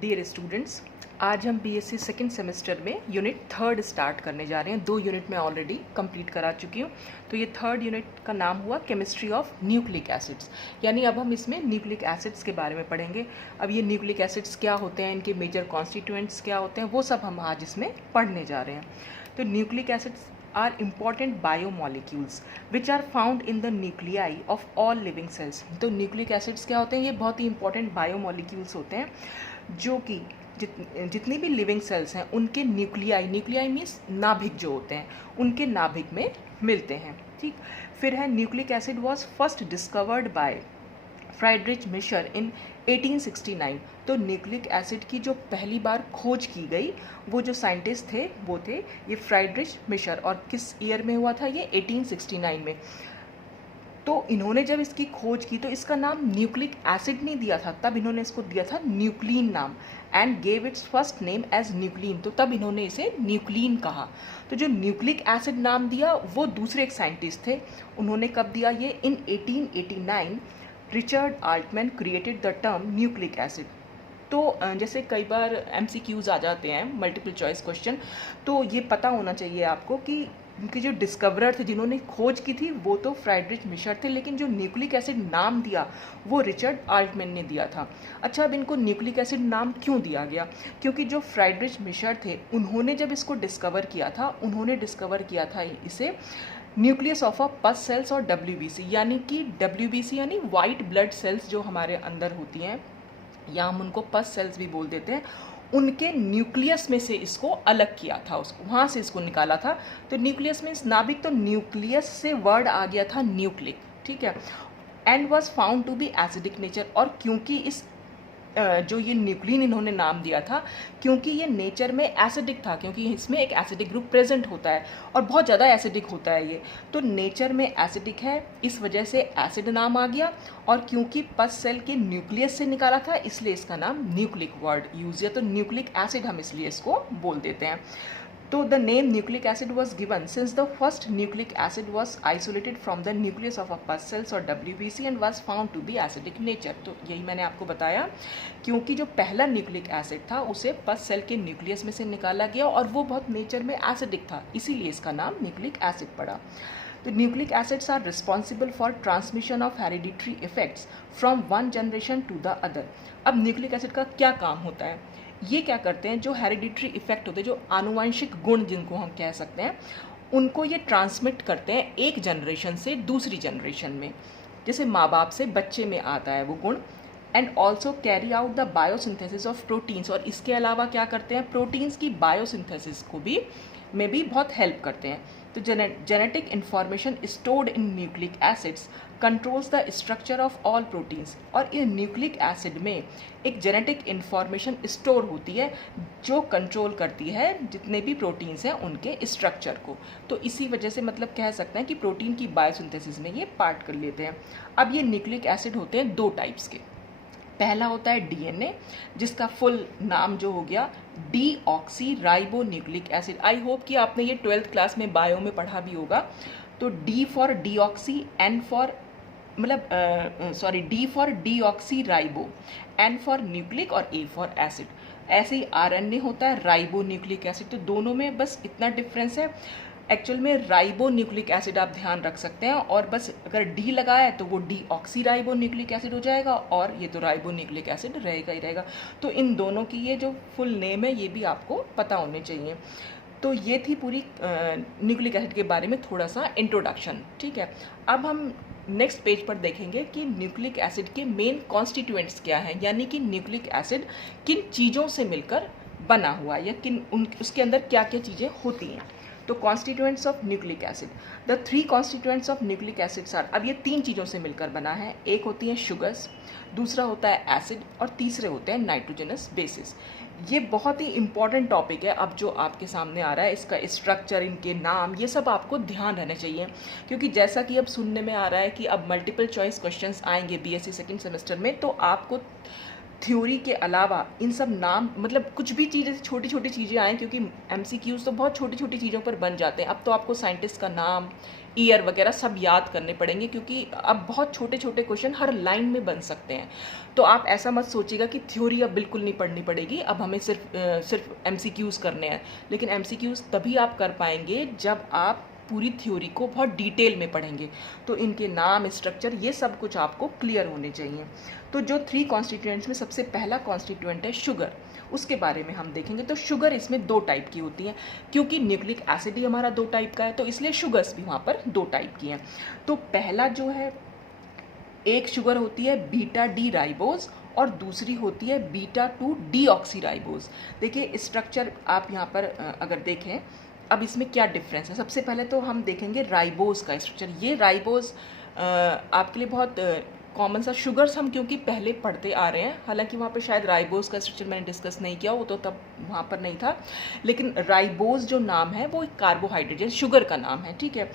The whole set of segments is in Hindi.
डियर स्टूडेंट्स, आज हम बीएससी सेकेंड सेमेस्टर में यूनिट थर्ड स्टार्ट करने जा रहे हैं। 2 यूनिट मैं ऑलरेडी कंप्लीट करा चुकी हूँ। तो ये थर्ड यूनिट का नाम हुआ केमिस्ट्री ऑफ न्यूक्लिक एसिड्स, यानी अब हम इसमें न्यूक्लिक एसिड्स के बारे में पढ़ेंगे। अब ये न्यूक्लिक एसिड्स क्या होते हैं, इनके मेजर कॉन्स्टिट्यूएंट्स क्या होते हैं, वो सब हम आज इसमें पढ़ने जा रहे हैं। तो nucleic acids are important biomolecules which are found in the nuclei of all living cells। तो न्यूक्लिक एसिड्स क्या होते हैं, ये बहुत ही इंपॉर्टेंट बायोमोलिक्यूल्स होते हैं जो कि जितनी भी लिविंग सेल्स हैं उनके न्यूक्लियाई मीन्स नाभिक जो होते हैं, उनके नाभिक में मिलते हैं। ठीक, फिर है nucleic acid was first discovered by Friedrich Miescher in 1869। तो न्यूक्लिक एसिड की जो पहली बार खोज की गई, वो जो साइंटिस्ट थे वो थे ये फ्राइड्रिच मिशर। और किस ईयर में हुआ था ये? 1869 में। तो इन्होंने जब इसकी खोज की तो इसका नाम न्यूक्लिक एसिड नहीं दिया था, तब इन्होंने इसको दिया था न्यूक्लीन नाम, and gave its first name as nuclein. तो तब इन्होंने इसे न्यूक्लीन कहा। तो जो न्यूक्लिक एसिड नाम दिया वो दूसरे एक साइंटिस्ट थे, उन्होंने कब दिया ये? इन 1889 Richard Altman created the term nucleic acid. तो जैसे कई बार MCQs आ जाते हैं, मल्टीपल चॉइस क्वेश्चन, तो ये पता होना चाहिए आपको कि उनके जो डिस्कवरर थे, जिन्होंने खोज की थी, वो तो फ्राइड्रिच मिशर थे, लेकिन जो न्यूक्लिक एसिड नाम दिया वो रिचर्ड आल्टमैन ने दिया था। अच्छा, अब इनको न्यूक्लिक एसिड नाम क्यों दिया गया? क्योंकि जो फ्राइड्रिच मिशर थे उन्होंने जब इसको डिस्कवर किया था, उन्होंने डिस्कवर किया था इसे न्यूक्लियस ऑफ अ पस सेल्स और WBC, यानी कि WBC यानी वाइट ब्लड सेल्स जो हमारे अंदर होती हैं, या हम उनको पस सेल्स भी बोल देते हैं, उनके न्यूक्लियस में से इसको अलग किया था, उसको वहाँ से इसको निकाला था। तो न्यूक्लियस मीन्स नाभिक, तो न्यूक्लियस से वर्ड आ गया था न्यूक्लिक। ठीक है, and was found to be acidic nature. और क्योंकि इस जो ये न्यूक्लिन इन्होंने नाम दिया था, क्योंकि ये नेचर में एसिडिक था, क्योंकि इसमें एक एसिडिक ग्रुप प्रेजेंट होता है और बहुत ज़्यादा एसिडिक होता है ये, तो नेचर में एसिडिक है, इस वजह से एसिड नाम आ गया। और क्योंकि पस सेल के न्यूक्लियस से निकाला था, इसलिए इसका नाम न्यूक्लिक वर्ड यूज है। तो न्यूक्लिक एसिड हम इसलिए इसको बोल देते हैं। तो the name nucleic acid was given since the first nucleic acid was isolated from the nucleus of a pus cells or WBC and was found to be acidic nature। तो यही मैंने आपको बताया, क्योंकि जो पहला न्यूक्लिक एसिड था उसे पस सेल के न्यूक्लियस में से निकाला गया और वो बहुत नेचर में एसिडिक था, इसीलिए इसका नाम न्यूक्लिक एसिड पड़ा। तो nucleic acids are responsible for transmission of hereditary effects from one generation to the other. अब न्यूक्लिक एसिड का क्या काम होता है? ये क्या करते हैं, जो हेरिडिटरी इफेक्ट होते हैं, जो आनुवंशिक गुण जिनको हम कह सकते हैं, उनको ये ट्रांसमिट करते हैं एक जनरेशन से दूसरी जनरेशन में। जैसे माँ बाप से बच्चे में आता है वो गुण, and also carry out the biosynthesis of proteins. और इसके अलावा क्या करते हैं, प्रोटीन्स की बायोसिंथेसिस को भी में भी बहुत हेल्प करते हैं। तो genetic information stored in nucleic acids controls the structure of all proteins. और इन न्यूक्लिक एसिड में एक जेनेटिक इंफॉर्मेशन स्टोर होती है जो कंट्रोल करती है जितने भी प्रोटीन्स हैं उनके स्ट्रक्चर को। तो इसी वजह से मतलब कह सकते हैं कि प्रोटीन की बायोसिंथेसिस में ये पार्ट कर लेते हैं। अब ये न्यूक्लिक एसिड होते हैं 2 टाइप्स के। पहला होता है DNA, जिसका फुल नाम जो हो गया deoxy ribo nucleic acid. I hope कि आपने ये 12th क्लास में बायो में पढ़ा भी होगा। तो D for deoxy, N for D for deoxy ribo, N for nucleic और A फॉर एसिड। ऐसे ही RNA होता है राइबो न्यूक्लिक एसिड। तो दोनों में बस इतना डिफरेंस है। एक्चुअल में राइबो न्यूक्लिक एसिड आप ध्यान रख सकते हैं, और बस अगर D लगा है तो वो डीऑक्सी राइबो न्यूक्लिक एसिड हो जाएगा, और ये तो राइबो न्यूक्लिक एसिड रहेगा ही रहेगा। तो इन दोनों की ये जो फुल नेम है ये भी आपको पता होने चाहिए। तो ये थी पूरी न्यूक्लिक एसिड के बारे में थोड़ा सा इंट्रोडक्शन। ठीक है, अब हम नेक्स्ट पेज पर देखेंगे कि न्यूक्लिक एसिड के मेन कॉन्स्टिट्यूएंट्स क्या हैं, यानी कि न्यूक्लिक एसिड किन चीज़ों से मिलकर बना हुआ है, या उसके अंदर क्या क्या चीज़ें होती हैं। तो constituents of nucleic acid, the 3 constituents of nucleic acids are. अब ये 3 चीज़ों से मिलकर बना है। एक होती है शुगर्स, दूसरा होता है एसिड, और तीसरे होते हैं नाइट्रोजनस बेसिस। ये बहुत ही इंपॉर्टेंट टॉपिक है अब जो आपके सामने आ रहा है, इसका स्ट्रक्चर, इनके नाम, ये सब आपको ध्यान रहना चाहिए, क्योंकि जैसा कि अब सुनने में आ रहा है कि अब मल्टीपल चॉइस क्वेश्चंस आएंगे BSc सेकेंड सेमेस्टर में, तो आपको थ्योरी के अलावा इन सब नाम मतलब कुछ भी चीज़ जैसे छोटी छोटी चीज़ें आएँ, क्योंकि MCQs तो बहुत छोटी छोटी चीज़ों पर बन जाते हैं। अब तो आपको साइंटिस्ट का नाम, ईयर वगैरह सब याद करने पड़ेंगे, क्योंकि अब बहुत छोटे छोटे क्वेश्चन हर लाइन में बन सकते हैं। तो आप ऐसा मत सोचिएगा कि थ्योरी अब बिल्कुल नहीं पढ़नी पड़ेगी, अब हमें सिर्फ MCQs करने हैं। लेकिन MCQs तभी आप कर पाएंगे जब आप पूरी थ्योरी को बहुत डिटेल में पढ़ेंगे। तो इनके नाम, स्ट्रक्चर, ये सब कुछ आपको क्लियर होने चाहिए। तो जो 3 कॉन्स्टिट्यूएंट्स में सबसे पहला कॉन्स्टिट्यूएंट है शुगर, उसके बारे में हम देखेंगे। तो शुगर इसमें 2 टाइप की होती हैं, क्योंकि न्यूक्लिक एसिड ही हमारा 2 टाइप का है, तो इसलिए शुगर्स भी वहाँ पर 2 टाइप की हैं। तो पहला जो है, एक शुगर होती है बीटा डी राइबोज और दूसरी होती है बीटा 2 डीऑक्सी राइबोज। देखिए स्ट्रक्चर आप यहाँ पर अगर देखें, अब इसमें क्या डिफरेंस है। सबसे पहले तो हम देखेंगे राइबोज का स्ट्रक्चर। ये राइबोज आपके लिए बहुत कॉमन सा, शुगर्स हम क्योंकि पहले पढ़ते आ रहे हैं, हालांकि वहाँ पे शायद राइबोज का स्ट्रक्चर मैंने डिस्कस नहीं किया, वो तो तब वहाँ पर नहीं था। लेकिन राइबोज जो नाम है वो एक कार्बोहाइड्रेट शुगर का नाम है, ठीक है।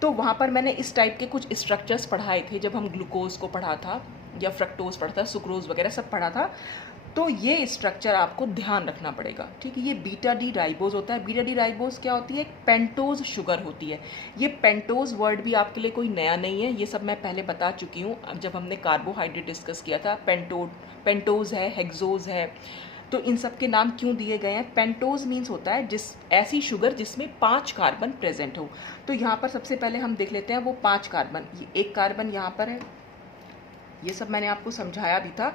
तो वहाँ पर मैंने इस टाइप के कुछ स्ट्रक्चर्स पढ़ाए थे जब हम ग्लूकोज को पढ़ा था, या फ्रक्टोज पढ़ा था, सुक्रोज वगैरह सब पढ़ा था। तो ये स्ट्रक्चर आपको ध्यान रखना पड़ेगा, ठीक है। ये बीटा डी राइबोज होता है। बीटा डी राइबोज क्या होती है? एक पेंटोज शुगर होती है। ये पेंटोज वर्ड भी आपके लिए कोई नया नहीं है, ये सब मैं पहले बता चुकी हूँ जब हमने कार्बोहाइड्रेट डिस्कस किया था। पेंटोज है, हेक्सोज है। तो इन सब के नाम क्यों दिए गए हैं? पेंटोज मीन्स होता है ऐसी शुगर जिसमें 5 कार्बन प्रेजेंट हो। तो यहाँ पर सबसे पहले हम देख लेते हैं वो 5 कार्बन। ये एक कार्बन यहाँ पर है, ये सब मैंने आपको समझाया भी था।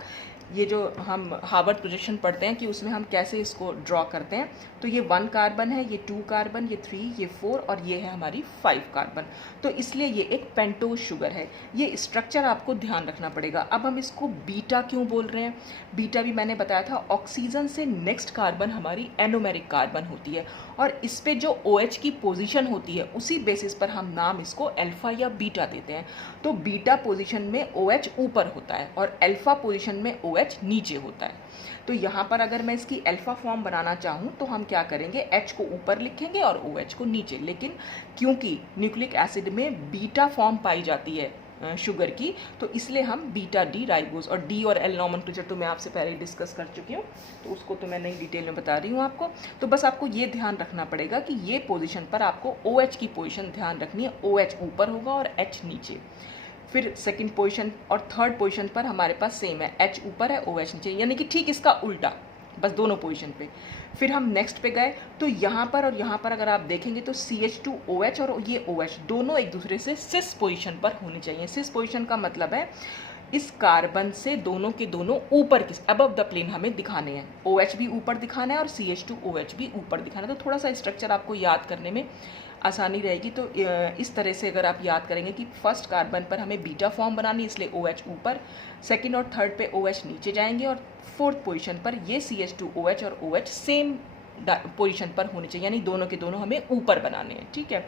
ये जो हम हार्वर्ड प्रोजेक्शन पढ़ते हैं कि उसमें हम कैसे इसको ड्रॉ करते हैं। तो ये 1 कार्बन है, ये 2 कार्बन, ये 3, ये 4 और ये है हमारी 5 कार्बन। तो इसलिए ये एक पेंटोज शुगर है। ये स्ट्रक्चर आपको ध्यान रखना पड़ेगा। अब हम इसको बीटा क्यों बोल रहे हैं? बीटा भी मैंने बताया था, ऑक्सीजन से नेक्स्ट कार्बन हमारी एनोमेरिक कार्बन होती है, और इस पे जो OH की पोजीशन होती है उसी बेसिस पर हम नाम इसको अल्फा या बीटा देते हैं। तो बीटा पोजीशन में OH ऊपर होता है और अल्फा पोजीशन में OH नीचे होता है। तो यहाँ पर अगर मैं इसकी अल्फा फॉर्म बनाना चाहूँ तो हम क्या करेंगे? H को ऊपर लिखेंगे और OH को नीचे। लेकिन क्योंकि न्यूक्लिक एसिड में बीटा फॉर्म पाई जाती है शुगर की, तो इसलिए हम बीटा डी राइबोज, और डी और एल नॉमेनक्लेचर तो मैं आपसे पहले डिस्कस कर चुकी हूँ, तो उसको तो मैं नहीं डिटेल में बता रही हूँ आपको। तो बस आपको ये ध्यान रखना पड़ेगा कि ये पोजीशन पर आपको OH की पोजीशन ध्यान रखनी है। OH ऊपर होगा और H नीचे। फिर सेकंड पोजीशन और थर्ड पोजीशन पर हमारे पास सेम है, H ऊपर है, OH नीचे, यानी कि ठीक इसका उल्टा, बस दोनों पोजीशन पे। फिर हम नेक्स्ट पे गए तो यहाँ पर और यहाँ पर अगर आप देखेंगे तो CH2OH और ये OH दोनों एक दूसरे से सिस पोजीशन पर होने चाहिए। सिस पोजीशन का मतलब है इस कार्बन से दोनों के दोनों ऊपर किस अबव द प्लेन हमें दिखाने हैं। OH भी ऊपर दिखाना है और CH2OH भी ऊपर दिखाना है। तो थोड़ा सा स्ट्रक्चर आपको याद करने में आसानी रहेगी। तो इस तरह से अगर आप याद करेंगे कि फर्स्ट कार्बन पर हमें बीटा फॉर्म बनानी, इसलिए OH ऊपर, सेकंड और थर्ड पे OH नीचे जाएंगे, और फोर्थ पोजीशन पर ये CH2OH और OH सेम पोजीशन पर होने चाहिए, यानी दोनों के दोनों हमें ऊपर बनाने हैं, ठीक है।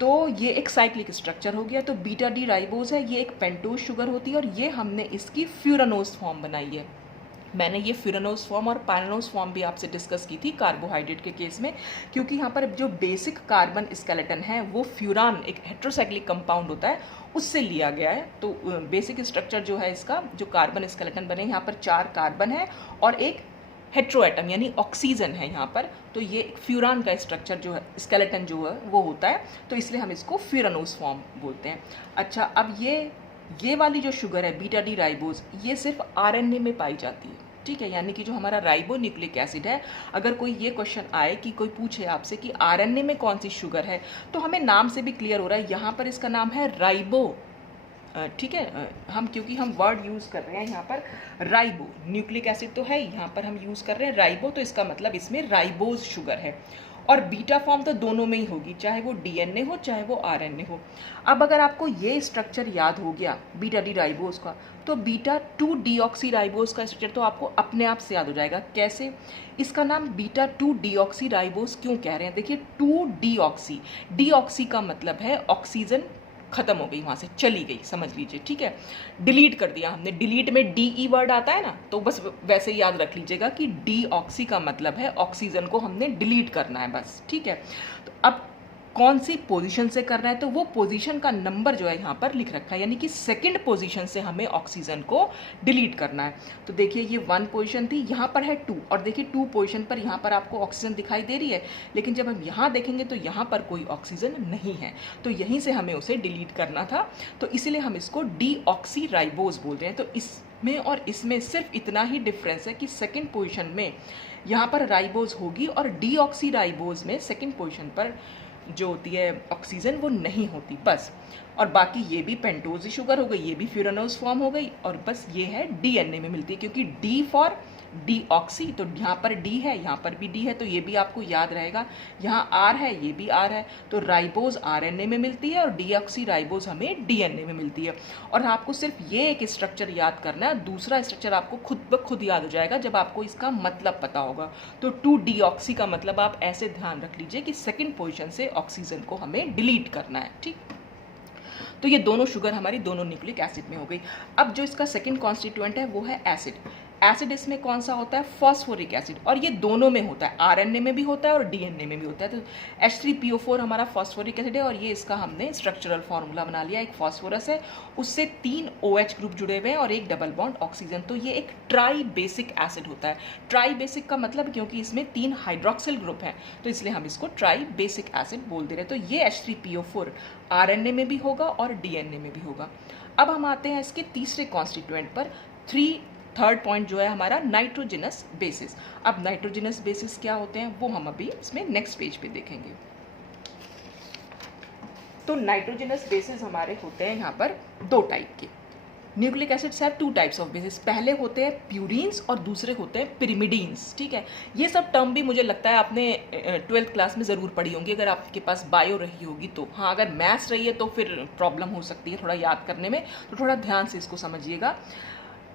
तो ये एक साइक्लिक स्ट्रक्चर हो गया। तो बीटा डी राइबोज है, ये एक पेंटोज शुगर होती है, और ये हमने इसकी फ्यूरानोज फॉर्म बनाई है। मैंने ये फ्यूरानोज फॉर्म और पायरानोज फॉर्म भी आपसे डिस्कस की थी कार्बोहाइड्रेट के केस में, क्योंकि यहाँ पर जो बेसिक कार्बन स्केलेटन है वो फ्यूरान, एक हेट्रोसाइक्लिक कंपाउंड होता है, उससे लिया गया है। तो बेसिक स्ट्रक्चर जो है इसका, जो कार्बन स्केलेटन बने, यहाँ पर 4 कार्बन है और एक हेट्रोएटम यानी ऑक्सीजन है यहाँ पर। तो ये फ्यूरान का स्ट्रक्चर जो है, स्केलेटन जो है वो होता है, तो इसलिए हम इसको फ्यूरानोज फॉर्म बोलते हैं। अच्छा, अब ये वाली जो शुगर है बीटा डी राइबोज, ये सिर्फ RNA में पाई जाती है, ठीक है। यानी कि जो हमारा राइबो न्यूक्लिक एसिड है, अगर कोई ये क्वेश्चन आए कि कोई पूछे आपसे कि RNA में कौन सी शुगर है, तो हमें नाम से भी क्लियर हो रहा है, यहाँ पर इसका नाम है राइबो, ठीक है। हम क्योंकि हम वर्ड यूज़ कर रहे हैं यहाँ पर राइबो, न्यूक्लिक एसिड तो है, यहाँ पर हम यूज़ कर रहे हैं राइबो, तो इसका मतलब इसमें राइबोज शुगर है। और बीटा फॉर्म तो दोनों में ही होगी, चाहे वो DNA हो चाहे वो RNA हो। अब अगर आपको ये स्ट्रक्चर याद हो गया बीटा डी राइबोज का, तो बीटा 2 डीऑक्सी राइबोज का स्ट्रक्चर तो आपको अपने आप से याद हो जाएगा। कैसे? इसका नाम बीटा 2 डीऑक्सी राइबोज क्यों कह रहे हैं? देखिए 2 डीऑक्सी, डीऑक्सी का मतलब है ऑक्सीजन खत्म हो गई, वहाँ से चली गई, समझ लीजिए, ठीक है। डिलीट कर दिया हमने, डिलीट में DE वर्ड आता है ना, तो बस वैसे ही याद रख लीजिएगा कि डीऑक्सी का मतलब है ऑक्सीजन को हमने डिलीट करना है, बस, ठीक है। तो अब कौन सी पोजीशन से कर रहा है, तो वो पोजीशन का नंबर जो है यहाँ पर लिख रखा है, यानी कि सेकंड पोजीशन से हमें ऑक्सीजन को डिलीट करना है। तो देखिए ये 1 पोजीशन थी, यहाँ पर है 2, और देखिए 2 पोजीशन पर यहाँ पर आपको ऑक्सीजन दिखाई दे रही है, लेकिन जब हम यहाँ देखेंगे तो यहाँ पर कोई ऑक्सीजन नहीं है, तो यहीं से हमें उसे डिलीट करना था। तो इसीलिए हम इसको डीऑक्सीराइबोज बोलते हैं। तो इसमें और इसमें सिर्फ इतना ही डिफरेंस है कि सेकेंड पोजीशन में यहाँ पर राइबोज होगी और डीऑक्सीराइबोज में सेकेंड पोजीशन पर जो होती है ऑक्सीजन वो नहीं होती, बस। और बाकी ये भी पेंटोज शुगर हो गई, ये भी फ्यूरानोज फॉर्म हो गई, और बस ये है डीएनए में मिलती है, क्योंकि डी फॉर डीऑक्सी, तो यहाँ पर डी है, यहाँ पर भी डी है, तो ये भी आपको याद रहेगा। यहाँ आर है, ये भी आर है, तो राइबोज आरएनए में मिलती है और डीऑक्सी राइबोज हमें डीएनए में मिलती है। और आपको सिर्फ ये एक स्ट्रक्चर याद करना है, दूसरा स्ट्रक्चर आपको खुद ब खुद याद हो जाएगा जब आपको इसका मतलब पता होगा। तो 2-डीऑक्सी का मतलब आप ऐसे ध्यान रख लीजिए कि सेकेंड पोजिशन से ऑक्सीजन को हमें डिलीट करना है, ठीक। तो ये दोनों शुगर हमारी दोनों न्यूक्लिक एसिड में हो गई। अब जो इसका सेकंड कॉन्स्टिट्यूएंट है वो है एसिड। एसिड इसमें कौन सा होता है, फॉस्फोरिक एसिड, और ये दोनों में होता है, आरएनए में भी होता है और डीएनए में भी होता है। तो H3PO4 हमारा फॉस्फोरिक एसिड है, और ये इसका हमने स्ट्रक्चरल फार्मूला बना लिया, एक फॉस्फोरस है, उससे 3 OH ग्रुप जुड़े हुए हैं और एक डबल बॉन्ड ऑक्सीजन, तो ये एक ट्राई बेसिक एसिड होता है। ट्राई बेसिक का मतलब क्योंकि इसमें 3 हाइड्रोक्सिल ग्रुप हैं, तो इसलिए हम इसको ट्राई बेसिक एसिड बोल दे रहे हैं। तो ये H3PO4 आरएनए में भी होगा और डीएनए में भी होगा। अब हम आते हैं इसके तीसरे कॉन्स्टिट्यूएंट पर, थर्ड पॉइंट जो है हमारा नाइट्रोजनस बेसिस। अब नाइट्रोजनस बेसिस क्या होते हैं वो हम अभी इसमें नेक्स्ट पेज पे देखेंगे। तो नाइट्रोजनस बेसिस हमारे होते हैं यहाँ पर 2 टाइप के। Nucleic acids have 2 types of basis, पहले होते हैं प्यूरीन्स और दूसरे होते हैं पिरिमिडीन्स, ठीक है। ये सब टर्म भी मुझे लगता है आपने 12th क्लास में ज़रूर पढ़ी होंगी, अगर आपके पास बायो रही होगी तो। हाँ, अगर मैथ्स रही है तो फिर प्रॉब्लम हो सकती है थोड़ा याद करने में, तो थोड़ा ध्यान से इसको समझिएगा।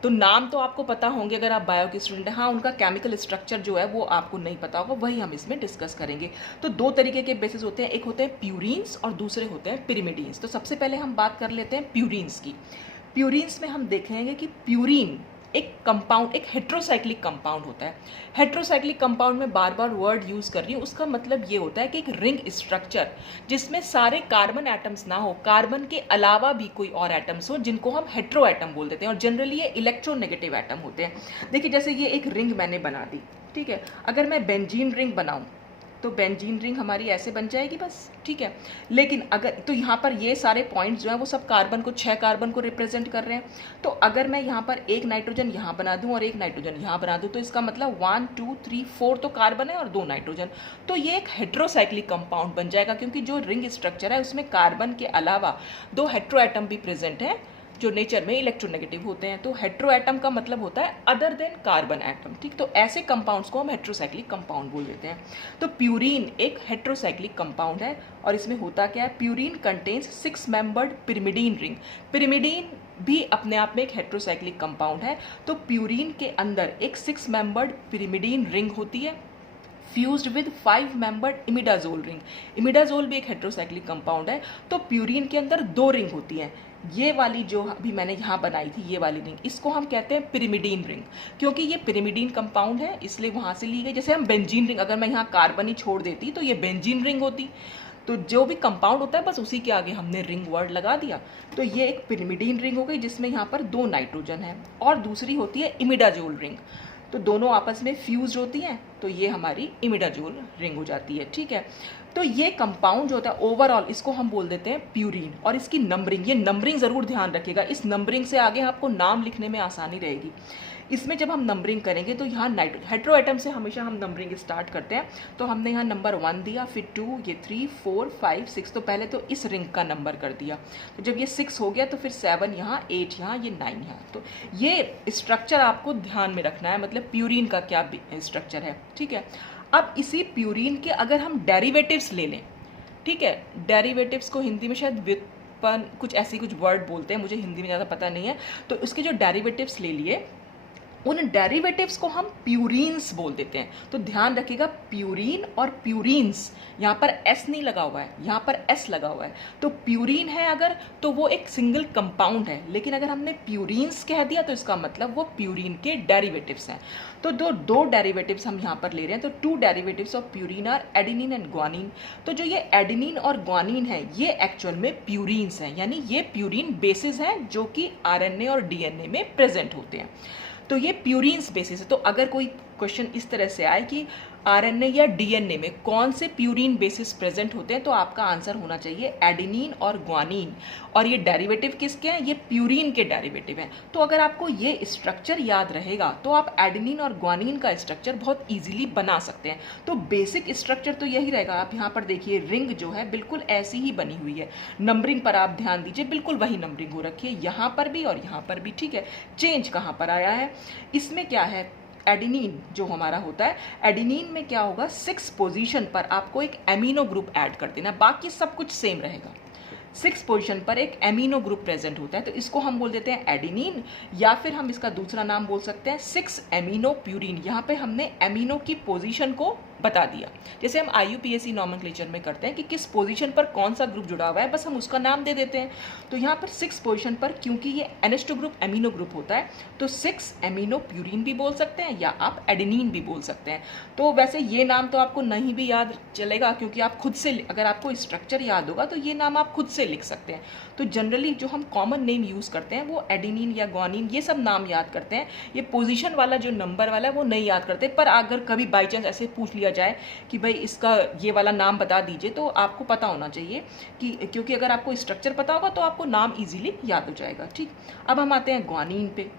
तो नाम तो आपको पता होंगे अगर आप बायो के स्टूडेंट हैं, हाँ उनका केमिकल स्ट्रक्चर जो है वो आपको नहीं पता होगा, वही हम इसमें डिस्कस करेंगे। तो 2 तरीके के बेसिस होते हैं, एक होते हैं प्यूरीन्स और दूसरे होते हैं पिरिमिडीन्स। तो सबसे पहले हम बात कर लेते हैं प्यूरीन्स की। प्यूरीन्स में हम देखेंगे कि प्यूरीन एक कंपाउंड, एक हेट्रोसाइक्लिक कंपाउंड होता है। हेट्रोसाइक्लिक कंपाउंड में बार बार वर्ड यूज़ कर रही हूँ, उसका मतलब ये होता है कि एक रिंग स्ट्रक्चर जिसमें सारे कार्बन एटम्स ना हो, कार्बन के अलावा भी कोई और एटम्स हो, जिनको हम हेट्रो एटम बोल देते हैं, और जनरली ये इलेक्ट्रोनेगेटिव एटम होते हैं। देखिए जैसे ये एक रिंग मैंने बना दी, ठीक है, अगर मैं बेंजीन रिंग बनाऊँ तो बेंजीन रिंग हमारी ऐसे बन जाएगी बस, ठीक है। लेकिन अगर तो यहाँ पर ये सारे पॉइंट्स जो हैं वो सब कार्बन को, 6 कार्बन को रिप्रेजेंट कर रहे हैं। तो अगर मैं यहाँ पर एक नाइट्रोजन यहाँ बना दूँ और एक नाइट्रोजन यहाँ बना दूँ, तो इसका मतलब 1 2 3 4 तो कार्बन है और 2 नाइट्रोजन, तो ये एक हेट्रोसाइक्लिक कंपाउंड बन जाएगा, क्योंकि जो रिंग स्ट्रक्चर है उसमें कार्बन के अलावा 2 हेट्रो एटम भी प्रेजेंट हैं जो नेचर में इलेक्ट्रोनेगेटिव होते हैं। तो हेट्रो एटम का मतलब होता है अदर देन कार्बन एटम, ठीक। तो ऐसे कंपाउंड्स को हम हेट्रोसाइक्लिक कंपाउंड बोल देते हैं। तो प्यूरीन एक हेट्रोसाइक्लिक कंपाउंड है, और इसमें होता क्या है, purine contains 6 membered pyrimidine ring. Pyrimidine भी अपने आप में एक हेट्रोसाइक्लिक कंपाउंड है। तो प्यूरीन के अंदर एक 6 मेंबर्ड पिरिमिडीन रिंग होती है fused with 5 membered imidazole ring. Imidazole भी एक हेट्रोसाइक्लिक कंपाउंड है। तो प्यूरीन के अंदर 2 रिंग होती हैं, ये वाली जो अभी मैंने यहाँ बनाई थी ये वाली रिंग, इसको हम कहते हैं पिरिमिडीन रिंग, क्योंकि ये पिरिमिडीन कंपाउंड है इसलिए वहाँ से ली गई। जैसे हम बेंजीन रिंग, अगर मैं यहाँ कार्बन ही छोड़ देती तो ये बेंजीन रिंग होती, तो जो भी कंपाउंड होता है बस उसी के आगे हमने रिंग वर्ड लगा दिया। तो ये एक पिरिमिडीन रिंग हो गई जिसमें यहाँ पर 2 नाइट्रोजन है, और दूसरी होती है इमिडाजोल रिंग, तो दोनों आपस में फ्यूज होती हैं, तो ये हमारी इमिडाजोल रिंग हो जाती है, ठीक है। तो ये कंपाउंड जो होता है ओवरऑल इसको हम बोल देते हैं प्यूरीन। और इसकी नंबरिंग, ये नंबरिंग ज़रूर ध्यान रखिएगा, इस नंबरिंग से आगे आपको नाम लिखने में आसानी रहेगी। इसमें जब हम नंबरिंग करेंगे तो यहाँ हेट्रो एटम से हमेशा हम नंबरिंग स्टार्ट करते हैं। तो हमने यहाँ नंबर 1 दिया, फिर 2, ये 3 4 5 6, तो पहले तो इस रिंग का नंबर कर दिया। तो जब ये 6 हो गया तो फिर 7 यहाँ, 8 यहाँ, ये 9 यहाँ। तो ये स्ट्रक्चर आपको ध्यान में रखना है, मतलब प्यूरीन का क्या स्ट्रक्चर है, ठीक है। अब इसी प्यूरीन के अगर हम डेरिवेटिव्स ले लें, ठीक है, डेरिवेटिव्स को हिंदी में शायद कुछ ऐसी कुछ वर्ड बोलते हैं, मुझे हिंदी में ज़्यादा पता नहीं है। तो उसके जो डेरिवेटिव्स ले लिए उन डेरिवेटिव्स को हम प्यूरीन्स बोल देते हैं। तो ध्यान रखिएगा, प्यूरीन और प्यूरीन्स, यहाँ पर एस नहीं लगा हुआ है, यहाँ पर एस लगा हुआ है। तो प्यूरीन है अगर, तो वो एक सिंगल कंपाउंड है, लेकिन अगर हमने प्यूरीन्स कह दिया तो इसका मतलब वो प्यूरीन के डेरिवेटिव्स हैं। तो दो डेरिवेटिव्स हम यहाँ पर ले रहे हैं। तो 2 derivatives of purine are adenine and guanine. तो जो ये एडेनिन और ग्वानिन है ये एक्चुअल में प्यूरीन्स हैं, यानी ये प्यूरीन बेसिस हैं जो कि आरएनए और डीएनए में प्रेजेंट होते हैं। तो ये प्यूरीन्स बेसिस है। तो अगर कोई क्वेश्चन इस तरह से आए कि आरएनए या डीएनए में कौन से प्यूरीन बेसिस प्रेजेंट होते हैं, तो आपका आंसर होना चाहिए एडेनिन और ग्वानिन। और ये डेरिवेटिव किसके हैं? ये प्यूरीन के डेरिवेटिव हैं। तो अगर आपको ये स्ट्रक्चर याद रहेगा तो आप एडेनिन और ग्वानिन का स्ट्रक्चर बहुत इजीली बना सकते हैं। तो बेसिक स्ट्रक्चर तो यही रहेगा। आप यहाँ पर देखिए रिंग जो है बिल्कुल ऐसी ही बनी हुई है। नंबरिंग पर आप ध्यान दीजिए, बिल्कुल वही नंबरिंग हो रखी है यहाँ पर भी और यहाँ पर भी, ठीक है। चेंज कहाँ पर आया है? इसमें क्या है, एडेनिन जो हमारा होता है, एडेनिन में क्या होगा, 6 पोजीशन पर आपको एक एमिनो ग्रुप ऐड कर देना, बाकी सब कुछ सेम रहेगा। 6 पोजीशन पर एक एमिनो ग्रुप प्रेजेंट होता है, तो इसको हम बोल देते हैं एडेनिन, या फिर हम इसका दूसरा नाम बोल सकते हैं 6 एमिनो प्यूरिन। यहाँ पे हमने एमिनो की पोजीशन को बता दिया, जैसे हम IUPAC नॉमेनक्लेचर में करते हैं कि किस पोजीशन पर कौन सा ग्रुप जुड़ा हुआ है, बस हम उसका नाम दे देते हैं। तो यहाँ पर 6 पोजीशन पर, क्योंकि ये NH2 ग्रुप एमिनो ग्रुप होता है, तो 6 एमिनो प्यूरिन भी बोल सकते हैं या आप एडेनिन भी बोल सकते हैं। तो वैसे ये नाम तो आपको नहीं भी याद चलेगा, क्योंकि आप खुद से, अगर आपको स्ट्रक्चर याद होगा तो ये नाम आप खुद से लिख सकते हैं। तो जनरली जो हम कॉमन नेम यूज़ करते हैं वो एडेनिन या ग्वानिन, ये सब नाम याद करते हैं। ये पोजीशन वाला जो नंबर वाला है वो नहीं याद करते। पर अगर कभी बाई चांस ऐसे पूछ लिया जाए कि भाई इसका ये वाला नाम बता दीजिए, तो आपको पता होना चाहिए कि, क्योंकि अगर आपको स्ट्रक्चर पता होगा तो आपको नाम इजीली याद हो जाएगा, ठीक। अब हम आते हैं ग्वानिन पे।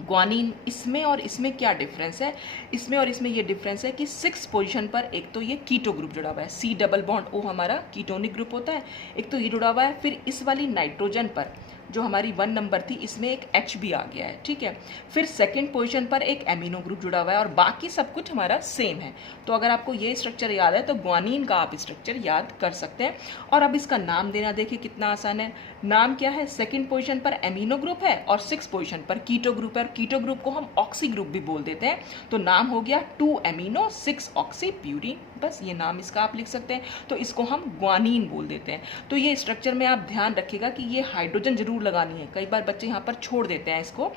ग्वानिन, इसमें और इसमें क्या डिफरेंस है? इसमें और इसमें ये डिफरेंस है कि 6 पोजीशन पर एक तो ये कीटो ग्रुप जुड़ा हुआ है, C डबल बॉन्ड O हमारा कीटोनिक ग्रुप होता है, एक तो ये जुड़ा हुआ है। फिर इस वाली नाइट्रोजन पर जो हमारी 1 नंबर थी, इसमें एक H भी आ गया है, ठीक है। फिर सेकंड पोजीशन पर एक एमिनो ग्रुप जुड़ा हुआ है और बाकी सब कुछ हमारा सेम है। तो अगर आपको ये स्ट्रक्चर याद है तो ग्वानिन का आप स्ट्रक्चर याद कर सकते हैं। और अब इसका नाम देना देखिए कितना आसान है। नाम क्या है? सेकंड पोजीशन पर एमिनो ग्रुप है और 6 पोजीशन पर कीटो ग्रुप है, और कीटो ग्रुप को हम ऑक्सी ग्रुप भी बोल देते हैं। तो नाम हो गया 2 एमिनो 6 ऑक्सी प्यूरिन, बस ये नाम इसका आप लिख सकते हैं। तो इसको हम ग्वानिन बोल देते हैं। तो ये स्ट्रक्चर में आप ध्यान रखिएगा कि ये हाइड्रोजन जरूर लगानी है, कई बार बच्चे यहाँ पर छोड़ देते हैं इसको।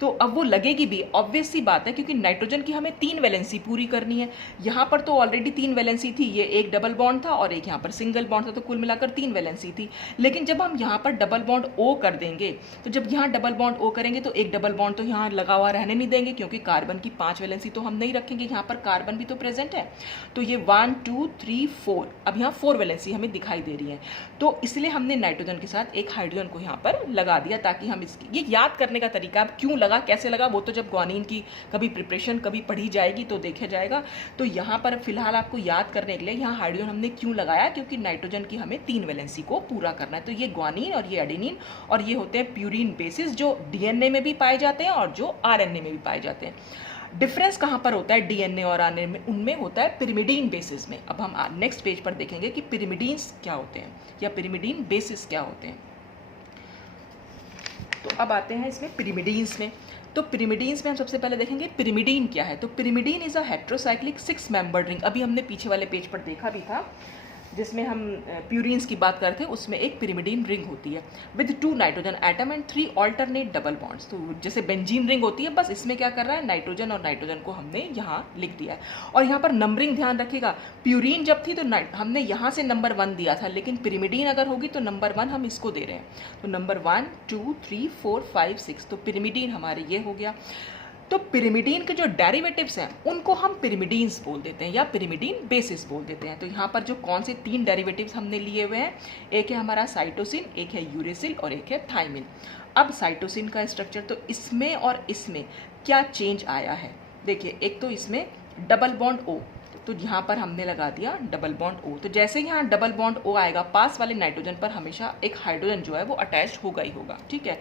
तो अब वो लगेगी भी, ऑब्वियस सी बात है, क्योंकि नाइट्रोजन की हमें 3 वैलेंसी पूरी करनी है। यहाँ पर तो ऑलरेडी 3 वैलेंसी थी, ये एक डबल बॉन्ड था और एक यहाँ पर सिंगल बॉन्ड था, तो कुल मिलाकर 3 वैलेंसी थी। लेकिन जब हम यहाँ पर डबल बॉन्ड O कर देंगे, तो जब यहाँ डबल बॉन्ड O करेंगे तो एक डबल बॉन्ड तो यहाँ लगा हुआ रहने नहीं देंगे, क्योंकि कार्बन की 5 वैलेंसी तो हम नहीं रखेंगे, यहाँ पर कार्बन भी तो प्रेजेंट है। तो ये 1 2 3 4, अब यहाँ 4 वैलेंसी हमें दिखाई दे रही है। तो इसलिए हमने नाइट्रोजन के साथ एक हाइड्रोजन को यहाँ पर लगा दिया, ताकि हम इसकी, ये याद करने का तरीका, अब क्यों लगा कैसे लगा वो तो जब ग्वानिन की कभी प्रिपरेशन कभी पढ़ी जाएगी तो देखा जाएगा। तो यहाँ पर फिलहाल आपको याद करने के लिए यहाँ हाइड्रोजन हमने क्यों लगाया, क्योंकि नाइट्रोजन की हमें 3 वैलेंसी को पूरा करना है। तो ये ग्वानिन और ये एडेनिन और ये होते हैं प्यूरिन बेसिस, जो डीएनए में भी पाए जाते हैं और जो आरएनए में भी पाए जाते हैं। डिफरेंस कहाँ पर होता है डीएनए और आरएनए में? उनमें होता है पिरिमिडीन बेसिस में। अब हम नेक्स्ट पेज पर देखेंगे कि पिरिमिडीन्स क्या होते हैं या पिरिमिडीन बेसिस क्या होते हैं। तो अब आते हैं इसमें पिरिमिडीन्स में। तो पिरिमिडीन्स में हम सबसे पहले देखेंगे पिरिमिडीन क्या है। तो pyrimidine is a heterocyclic 6 membered ring. अभी हमने पीछे वाले पेज पर देखा भी था, जिसमें हम प्यूरिन्स की बात करते हैं, उसमें एक पिरिमिडीन रिंग होती है with 2 nitrogen atom and 3 alternate double bonds. तो जैसे बेंजीन रिंग होती है, बस इसमें क्या कर रहा है, नाइट्रोजन और नाइट्रोजन को हमने यहाँ लिख दिया है। और यहाँ पर नंबरिंग ध्यान रखिएगा, प्यूरिन जब थी तो हमने यहाँ से नंबर 1 दिया था, लेकिन पिरिमिडीन अगर होगी तो नंबर 1 हम इसको दे रहे हैं। तो नंबर 1 2 3 4 5 6, तो पिरिमिडीन हमारे ये हो गया। तो पिरिमिडीन के जो डेरिवेटिव्स हैं उनको हम पिरिमिडीन्स बोल देते हैं या पिरिमिडीन बेसिस बोल देते हैं। तो यहाँ पर जो कौन से 3 डेरिवेटिव्स हमने लिए हुए हैं, एक है हमारा साइटोसिन, एक है यूरेसिल और एक है थाइमिन। अब साइटोसिन का स्ट्रक्चर, तो इसमें और इसमें क्या चेंज आया है, देखिए एक तो इसमें डबल बॉन्ड O, तो यहाँ पर हमने लगा दिया डबल बॉन्ड O। तो जैसे ही यहाँ डबल बॉन्ड O आएगा, पास वाले नाइट्रोजन पर हमेशा एक हाइड्रोजन जो है वो अटैच होगा ही होगा, ठीक है।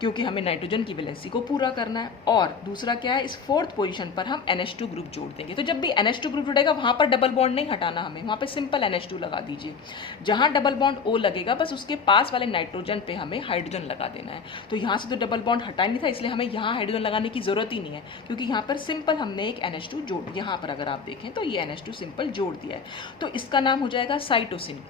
क्योंकि हमें नाइट्रोजन की वैलेंसी को पूरा करना है। और दूसरा क्या है, इस फोर्थ पोजीशन पर हम NH2 ग्रुप जोड़ देंगे। तो जब भी NH2 ग्रुप जुड़ेगा वहाँ पर डबल बॉन्ड नहीं हटाना हमें, वहाँ पर सिंपल NH2 लगा दीजिए। जहाँ डबल बॉन्ड O लगेगा बस उसके पास वाले नाइट्रोजन पे हमें हाइड्रोजन लगा देना है। तो यहाँ से तो डबल बॉन्ड हटा नहीं था, इसलिए हमें यहाँ हाइड्रोजन लगाने की ज़रूरत ही नहीं है, क्योंकि यहाँ पर सिंपल हमने एक NH2 जोड़, यहाँ पर अगर आप देखें तो ये NH2 सिंपल जोड़ दिया है। तो इसका नाम हो जाएगा साइटोसिन।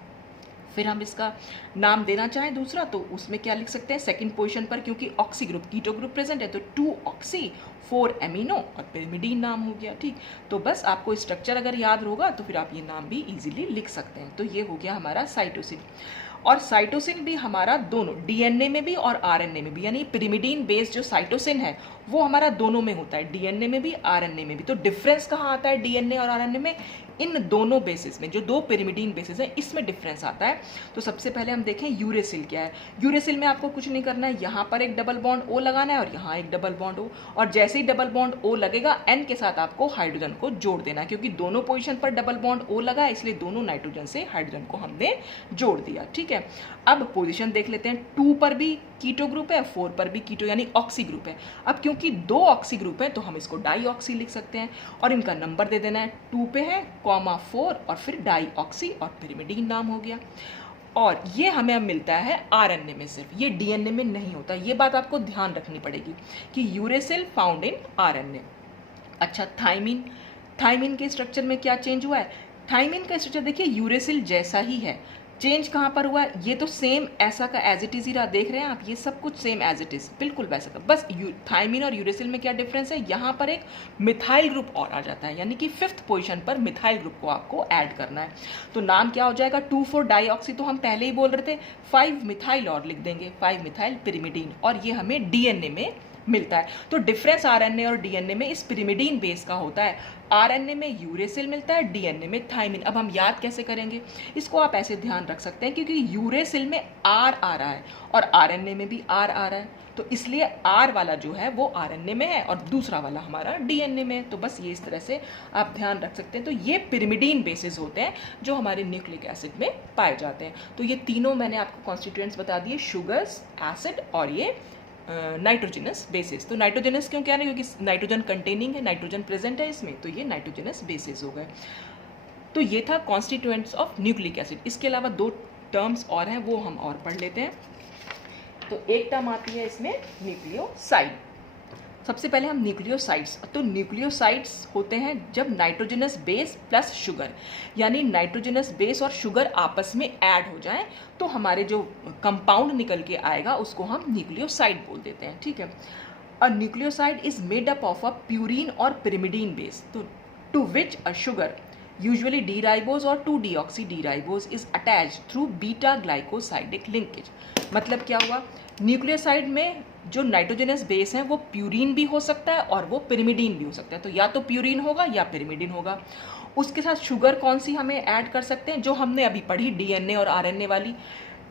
फिर हम इसका नाम देना चाहें दूसरा तो उसमें क्या लिख सकते हैं, सेकंड पोजीशन पर क्योंकि oxy group keto group present है तो 2 ऑक्सी 4 एमिनो और पिरिमिडीन नाम हो गया। ठीक, तो बस आपको स्ट्रक्चर अगर याद होगा तो फिर आप ये नाम भी इजीली लिख सकते हैं। तो ये हो गया हमारा साइटोसिन। और साइटोसिन भी हमारा दोनों डीएनए में भी और आरएनए में भी, यानी पिरिमिडीन बेस्ड जो साइटोसिन है वो हमारा दोनों में होता है, डीएनए में भी आरएनए में भी। तो डिफरेंस कहाँ आता है डीएनए और आरएनए में, इन दोनों बेसिस में, जो दो पिरिमिडीन बेसिस हैं इसमें डिफरेंस आता है। तो सबसे पहले हम देखें यूरेसिल क्या है। यूरेसिल में आपको कुछ नहीं करना है, यहाँ पर एक डबल बॉन्ड O लगाना है और यहाँ एक डबल बॉन्ड O, और जैसे ही डबल बॉन्ड O लगेगा N के साथ आपको हाइड्रोजन को जोड़ देना है, क्योंकि दोनों पोजीशन पर डबल बॉन्ड O लगा है इसलिए दोनों नाइट्रोजन से हाइड्रोजन को हमने जोड़ दिया। ठीक है, अब पोजीशन देख लेते हैं। 2 पर भी कीटो ग्रुप है, 4 पर भी कीटो यानी ऑक्सी ग्रुप है। अब क्योंकि 2 ऑक्सी ग्रुप है तो हम इसको डाई ऑक्सी लिख सकते हैं और इनका नंबर दे देना है, 2 पे है, 4 और फिर डाई ऑक्सी और पिरिमिडीन नाम हो गया। और ये हमें अब मिलता है आरएनए में, सिर्फ ये डीएनए में नहीं होता। ये बात आपको ध्यान रखनी पड़ेगी कि यूरेसिल फाउंड इन आरएनए। अच्छा, थाइमिन, थाइमिन के स्ट्रक्चर में क्या चेंज हुआ है? थाइमिन का स्ट्रक्चर देखिए यूरेसिल जैसा ही है, चेंज कहाँ पर हुआ है? ये तो सेम ऐसा का एज इट इज ही रहा, देख रहे हैं आप, ये सब कुछ सेम एज इट इज बिल्कुल वैसा का। बस थाइमिन और यूरेसिल में क्या डिफरेंस है, यहाँ पर एक मिथाइल ग्रुप और आ जाता है, यानी कि 5th पोजीशन पर मिथाइल ग्रुप को आपको ऐड करना है। तो नाम क्या हो जाएगा, 2,4 डाईऑक्सी तो हम पहले ही बोल रहे थे, 5 मिथाइल और लिख देंगे, 5 मिथाइल पिरिमिडीन, और ये हमें डीएनए में मिलता है। तो डिफरेंस आरएनए और डीएनए में इस पिरिमिडीन बेस का होता है। आरएनए में यूरेसिल मिलता है, डीएनए में थाइमिन। अब हम याद कैसे करेंगे इसको, आप ऐसे ध्यान रख सकते हैं क्योंकि यूरेसिल में आर आ रहा है और आरएनए में भी आर आ रहा है, तो इसलिए आर वाला जो है वो आरएनए में है और दूसरा वाला हमारा डीएनए में है। तो बस ये इस तरह से आप ध्यान रख सकते हैं। तो ये पिरिमिडीन बेसिस होते हैं जो हमारे न्यूक्लिक एसिड में पाए जाते हैं। तो ये तीनों मैंने आपको कॉन्स्टिट्यूएंट्स बता दिए, शुगर्स, एसिड और ये नाइट्रोजनस बेसिस। तो नाइट्रोजनस क्यों कह रहे हैं, क्योंकि नाइट्रोजन कंटेनिंग है, नाइट्रोजन प्रेजेंट है इसमें, तो ये नाइट्रोजनस बेसिस हो गए। तो ये था कॉन्स्टिट्यूएंट्स ऑफ न्यूक्लिक एसिड। इसके अलावा 2 टर्म्स और हैं, वो हम और पढ़ लेते हैं। तो एक टर्म आती है इसमें न्यूक्लियोसाइड। सबसे पहले हम न्यूक्लियोसाइड्स, तो न्यूक्लियोसाइड्स होते हैं जब नाइट्रोजनस बेस प्लस शुगर, यानी नाइट्रोजनस बेस और शुगर आपस में ऐड हो जाएं तो हमारे जो कंपाउंड निकल के आएगा उसको हम न्यूक्लियोसाइड बोल देते हैं। ठीक है, a nucleoside is made up of a purine और पिरिमिडीन बेस, तो to which a sugar usually D-ribose or 2-deoxy-D-ribose is attached through beta-glycosidic linkage। मतलब क्या हुआ, न्यूक्लियोसाइड में जो नाइट्रोजनस बेस है वो प्यूरिन भी हो सकता है और वो पिरिमिडीन भी हो सकता है, तो या तो प्यूरिन होगा या पिरिमिडीन होगा। उसके साथ शुगर कौन सी हमें ऐड कर सकते हैं, जो हमने अभी पढ़ी डीएनए और आरएनए वाली,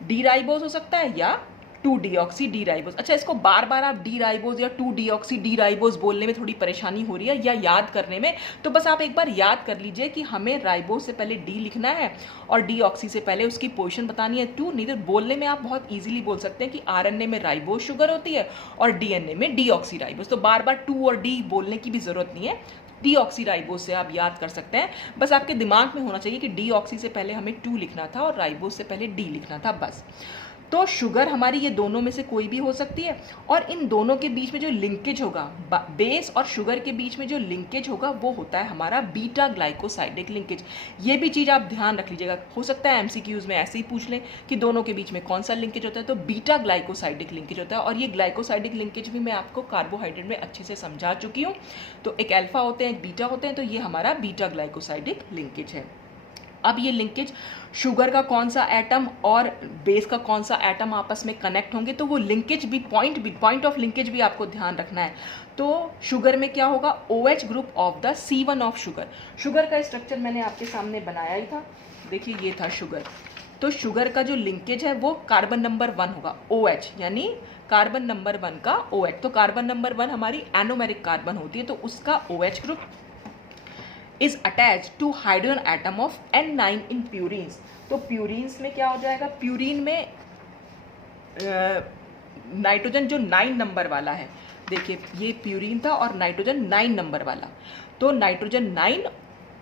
डी-राइबोज हो सकता है या 2-deoxy-D-ribose। अच्छा, इसको बार बार आप डी-राइबोज या 2-deoxy-D-ribose बोलने में थोड़ी परेशानी हो रही है या याद करने में, तो बस आप एक बार याद कर लीजिए कि हमें राइबोज से पहले डी लिखना है और डीऑक्सी से पहले उसकी पोजीशन बतानी है 2। नहीं तो बोलने में आप बहुत इजीली बोल सकते हैं कि आरएनए में राइबोज शुगर होती है और डीएनए में डीऑक्सी-राइबोज, तो बार बार 2 और डी बोलने की भी जरूरत नहीं है, डीऑक्सी-राइबोज से आप याद कर सकते हैं। बस आपके दिमाग में होना चाहिए कि डीऑक्सी से पहले हमें 2 लिखना था और राइबोज से पहले डी लिखना था, बस। तो शुगर हमारी ये दोनों में से कोई भी हो सकती है, और इन दोनों के बीच में जो लिंकेज होगा, बेस और शुगर के बीच में जो लिंकेज होगा वो होता है हमारा बीटा ग्लाइकोसाइडिक लिंकेज। ये भी चीज़ आप ध्यान रख लीजिएगा, हो सकता है एमसीक्यूज में ऐसे ही पूछ लें कि दोनों के बीच में कौन सा लिंकेज होता है, तो बीटा ग्लाइकोसाइडिक लिंकेज होता है। और ये ग्लाइकोसाइडिक लिंकेज भी मैं आपको कार्बोहाइड्रेट में अच्छे से समझा चुकी हूँ। तो एक अल्फा होते हैं, एक बीटा होते हैं, तो ये हमारा बीटा ग्लाइकोसाइडिक लिंकेज है। अब ये लिंकेज शुगर का कौन सा एटम और बेस का कौन सा एटम आपस में कनेक्ट होंगे, तो वो लिंकेज भी पॉइंट ऑफ लिंकेज भी आपको ध्यान रखना है। तो शुगर में क्या होगा, OH group of the C1 of sugar. Sugar का स्ट्रक्चर मैंने आपके सामने बनाया ही था, देखिए ये था शुगर। तो शुगर का जो लिंकेज है वो कार्बन नंबर 1 होगा, OH, यानी कार्बन नंबर 1 का OH। तो कार्बन नंबर 1 हमारी एनोमेरिक कार्बन होती है, तो उसका OH group is attached to hydrogen atom of N9 in purines। तो प्यूरिन्स में क्या हो जाएगा, प्यूरिन में नाइट्रोजन जो 9 नंबर वाला है, देखिए ये प्यूरीन था और नाइट्रोजन 9 नंबर वाला, तो नाइट्रोजन 9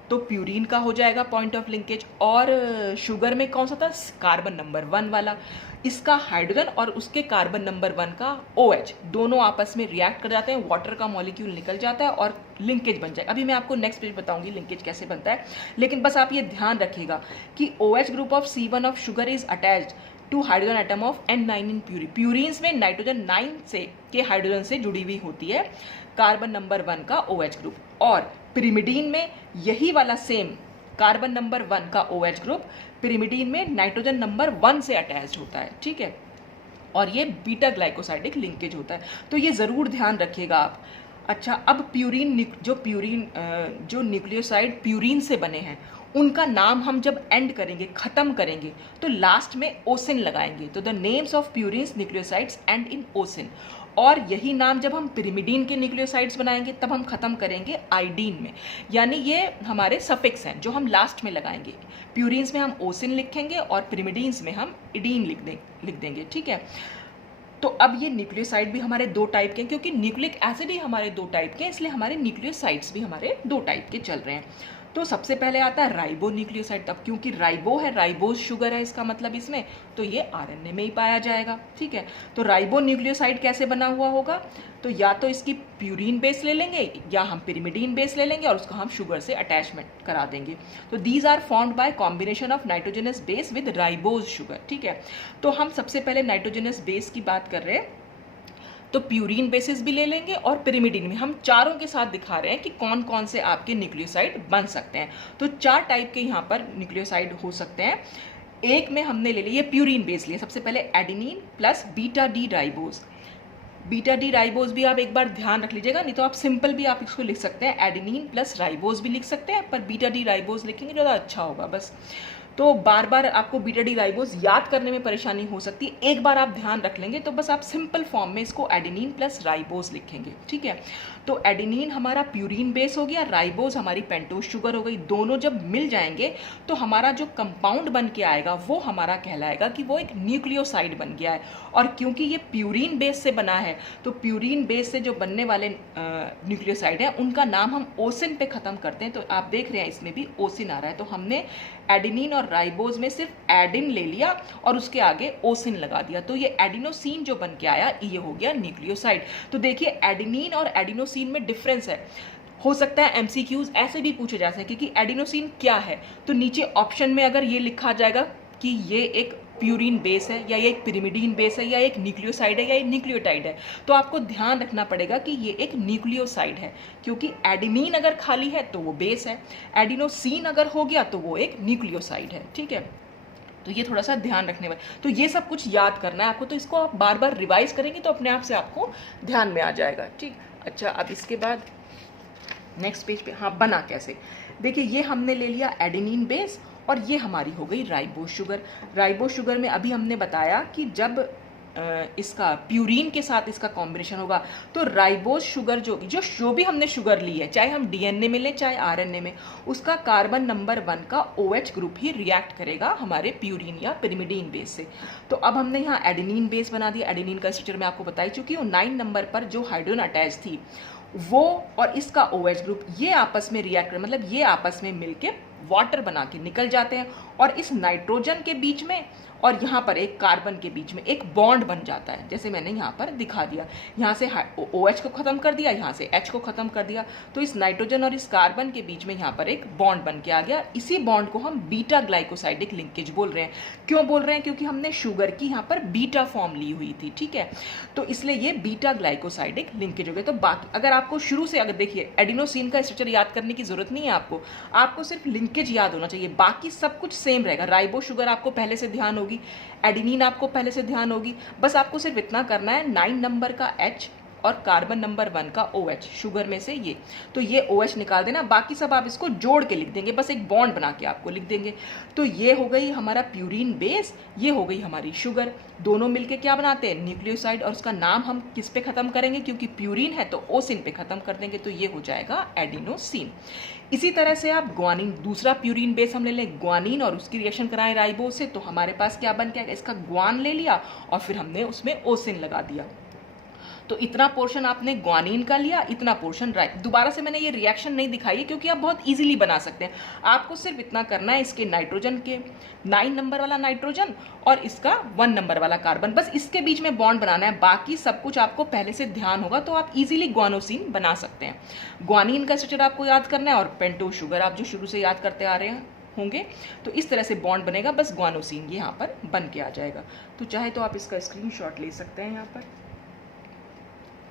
तो प्यूरीन का हो जाएगा पॉइंट ऑफ लिंकेज, और शुगर में कौन सा था, कार्बन नंबर 1 वाला, इसका हाइड्रोजन और उसके कार्बन नंबर 1 का OH दोनों आपस में रिएक्ट कर जाते हैं, वाटर का मॉलिक्यूल निकल जाता है और लिंकेज बन जाएगा। अभी मैं आपको नेक्स्ट पेज बताऊंगी लिंकेज कैसे बनता है, लेकिन बस आप ये ध्यान रखिएगा कि OH group of C1 of sugar is attached to hydrogen atom of N9 in purines में नाइट्रोजन 9 से के हाइड्रोजन से जुड़ी हुई होती है कार्बन नंबर 1 का OH ग्रुप, और पिरिमिडीन में यही वाला सेम कार्बन नंबर 1 का OH ग्रुप पिरिमिडीन में नाइट्रोजन नंबर 1 से अटैच्ड होता है, ठीक है, और ये बीटा ग्लाइकोसाइडिक लिंकेज होता है, तो ये ज़रूर ध्यान रखिएगा आप। अच्छा, अब प्यूरीन जो न्यूक्लियोसाइड प्यूरीन से बने हैं उनका नाम हम जब एंड करेंगे, ख़त्म करेंगे, तो लास्ट में ओसिन लगाएंगे, तो the names of purines nucleosides end in osine, और यही नाम जब हम पिरिमिडीन के न्यूक्लियोसाइड्स बनाएंगे तब हम खत्म करेंगे आइडीन में, यानी ये हमारे सफिक्स हैं जो हम लास्ट में लगाएंगे। प्यूरीन्स में हम ओसिन लिखेंगे और पिरिमिडीन्स में हम इडीन लिख देंगे, ठीक है। तो अब ये न्यूक्लियोसाइड भी हमारे 2 टाइप के हैं, क्योंकि न्यूक्लिक एसिड ही हमारे 2 टाइप के हैं, इसलिए हमारे न्यूक्लियोसाइड्स भी हमारे 2 टाइप के चल रहे हैं। तो सबसे पहले आता है राइबो न्यूक्लियोसाइड, तब क्योंकि राइबो है, राइबोज शुगर है इसका मतलब इसमें, तो ये आरएनए में ही पाया जाएगा, ठीक है। तो राइबो न्यूक्लियोसाइड कैसे बना हुआ होगा, तो या तो इसकी प्यूरीन बेस ले लेंगे या हम पिरिमिडीन बेस ले लेंगे और उसको हम शुगर से अटैचमेंट करा देंगे। तो these are formed by combination of nitrogenous base with ribose sugar, ठीक है। तो हम सबसे पहले नाइट्रोजनस बेस की बात कर रहे हैं, तो प्यूरीन बेसिस भी ले लेंगे और पिरिमिडीन में, हम चारों के साथ दिखा रहे हैं कि कौन कौन से आपके न्यूक्लियोसाइड बन सकते हैं। तो 4 टाइप के यहाँ पर न्यूक्लियोसाइड हो सकते हैं। एक में हमने ले लिया प्यूरीन बेस लिया, सबसे पहले adenine plus beta D ribose. Beta D ribose भी आप एक बार ध्यान रख लीजिएगा, नहीं तो आप सिंपल भी आप इसको लिख सकते हैं, एडेनिन प्लस राइबोज भी लिख सकते हैं, पर बीटा डी राइबोज लिखेंगे ज़्यादा अच्छा होगा बस। तो बार बार आपको बीटा डी राइबोज याद करने में परेशानी हो सकती है, एक बार आप ध्यान रख लेंगे तो बस आप सिंपल फॉर्म में इसको एडेनिन प्लस राइबोज लिखेंगे, ठीक है। तो एडेनिन हमारा प्यूरीन बेस हो गया, राइबोज हमारी पेंटोज शुगर हो गई, दोनों जब मिल जाएंगे तो हमारा जो कंपाउंड बन के आएगा वो हमारा कहलाएगा कि वो एक न्यूक्लियोसाइड बन गया है। और क्योंकि ये प्यूरीन बेस से बना है, तो प्यूरीन बेस से जो बनने वाले न्यूक्लियोसाइड हैं उनका नाम हम ओसिन पे ख़त्म करते हैं। तो आप देख रहे हैं इसमें भी ओसिन आ रहा है, तो हमने एडेनिन और राइबोज में सिर्फ एडिन ले लिया और उसके आगे ओसिन लगा दिया, तो ये एडिनोसिन जो बन के आया ये हो गया न्यूक्लियोसाइड। तो देखिए एडिनिन और एडिनोसिन में डिफरेंस है, हो सकता है एमसीक्यूज ऐसे भी पूछे जा सके कि एडिनोसिन क्या है, तो नीचे ऑप्शन में अगर ये लिखा जाएगा कि ये एक प्यूरीन बेस है या ये एक पिरिमिडीन बेस है या एक न्यूक्लियोसाइड है या एक न्यूक्लियोटाइड है, तो आपको ध्यान रखना पड़ेगा कि ये एक न्यूक्लियोसाइड है, क्योंकि एडेनिन अगर खाली है तो वो बेस है, एडिनोसिन अगर हो गया तो वो एक न्यूक्लियोसाइड है, ठीक है। तो ये थोड़ा सा ध्यान रखने वाला, तो ये सब कुछ याद करना है आपको, तो इसको आप बार बार रिवाइज करेंगे तो अपने आप से आपको ध्यान में आ जाएगा, ठीक। अच्छा, अब इसके बाद नेक्स्ट पेज पे, हाँ बना कैसे, देखिए ये हमने ले लिया एडेनिन बेस और ये हमारी हो गई राइबोज शुगर। राइबोज शुगर में अभी हमने बताया कि जब इसका प्यूरीन के साथ इसका कॉम्बिनेशन होगा तो राइबोज शुगर जो भी हमने शुगर ली है, चाहे हम डीएनए में लें चाहे आरएनए में, उसका कार्बन नंबर 1 का OH ग्रुप ही रिएक्ट करेगा हमारे प्यूरीन या पिरिमिडीन बेस से। तो अब हमने यहाँ एडेनिन बेस बना दिया, एडेनिन का स्ट्रक्चर मैं आपको बता ही चुकी हूँ, 9 नंबर पर जो हाइड्रोजन अटैच थी वो और इसका OH ग्रुप ये आपस में रिएक्ट कर, मतलब ये आपस में मिलके वाटर बना के निकल जाते हैं और इस नाइट्रोजन के बीच में और यहाँ पर एक कार्बन के बीच में एक बॉन्ड बन जाता है, जैसे मैंने यहाँ पर दिखा दिया, यहाँ से OH को ख़त्म कर दिया, यहाँ से H को ख़त्म कर दिया, तो इस नाइट्रोजन और इस कार्बन के बीच में यहाँ पर एक बॉन्ड बन के आ गया। इसी बॉन्ड को हम बीटा ग्लाइकोसाइडिक लिंकेज बोल रहे हैं। क्यों बोल रहे हैं? क्योंकि हमने शुगर की यहाँ पर बीटा फॉर्म ली हुई थी, ठीक है, तो इसलिए ये बीटा ग्लाइकोसाइडिक लिंकेज हो गया। तो बाकी अगर आपको शुरू से, अगर देखिए एडिनोसिन का स्ट्रक्चर याद करने की जरूरत नहीं है आपको सिर्फ लिंकेज याद होना चाहिए, बाकी सब कुछ सेम रहेगा। राइबो शुगर आपको पहले से ध्यान होगी, एडेनिन आपको पहले से ध्यान होगी, बस आपको सिर्फ इतना करना है 9 नंबर का H और कार्बन नंबर 1 का OH, शुगर में से ये, तो ये OH निकाल देना, बाकी सब आप इसको जोड़ के लिख देंगे, बस एक बॉन्ड बना के आपको लिख देंगे। तो ये हो गई हमारा प्यूरिन बेस, ये हो गई हमारी शुगर, दोनों मिलके क्या बनाते हैं, न्यूक्लियोसाइड, और उसका नाम हम किस पे ख़त्म करेंगे, क्योंकि प्यूरिन है तो ओसिन पे ख़त्म कर देंगे, तो ये हो जाएगा एडिनोसिन। इसी तरह से आप ग्वानिन, दूसरा प्यूरिन बेस हम ले लें ग्वानिन और उसकी रिएक्शन कराएं राइबोज से, तो हमारे पास क्या बन गया, इसका ग्वान ले लिया और फिर हमने उसमें ओसिन लगा दिया। तो इतना पोर्शन आपने ग्वानिन का लिया, इतना पोर्शन दोबारा से मैंने ये रिएक्शन नहीं दिखाई है क्योंकि आप बहुत इजीली बना सकते हैं। आपको सिर्फ इतना करना है, इसके नाइट्रोजन के 9 नंबर वाला नाइट्रोजन और इसका 1 नंबर वाला कार्बन, बस इसके बीच में बॉन्ड बनाना है, बाकी सब कुछ आपको पहले से ध्यान होगा, तो आप इजीली ग्वानोसिन बना सकते हैं। ग्वानिन का स्ट्रक्चर आपको याद करना है और पेंटोज शुगर आप जो शुरू से याद करते आ रहे हैं होंगे, तो इस तरह से बॉन्ड बनेगा, बस ग्वानोसिन ये यहाँ पर बन के आ जाएगा। तो चाहे तो आप इसका स्क्रीनशॉट ले सकते हैं यहाँ पर।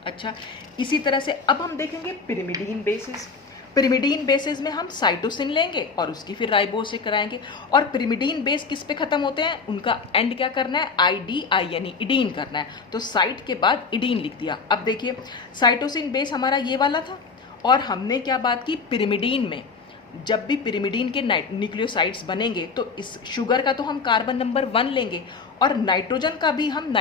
अच्छा, इसी तरह से अब हम देखेंगे पिरिमिडीन बेसिस। पिरिमिडीन बेसिस में हम साइटोसिन लेंगे और उसकी फिर राइबोज से कराएंगे, और पिरिमिडीन बेस किस पे खत्म होते हैं, उनका एंड क्या करना है, IDI यानी इडीन करना है, तो साइट के बाद इडीन लिख दिया। अब देखिए साइटोसिन बेस हमारा ये वाला था, और हमने क्या बात की, पिरिमिडीन में जब भी पिरिमिडीन के न्यूक्लियोसाइड्स बनेंगे तो इस शुगर का तो हम कार्बन नंबर 1 लेंगे, और नाइट्रोजन का भी हम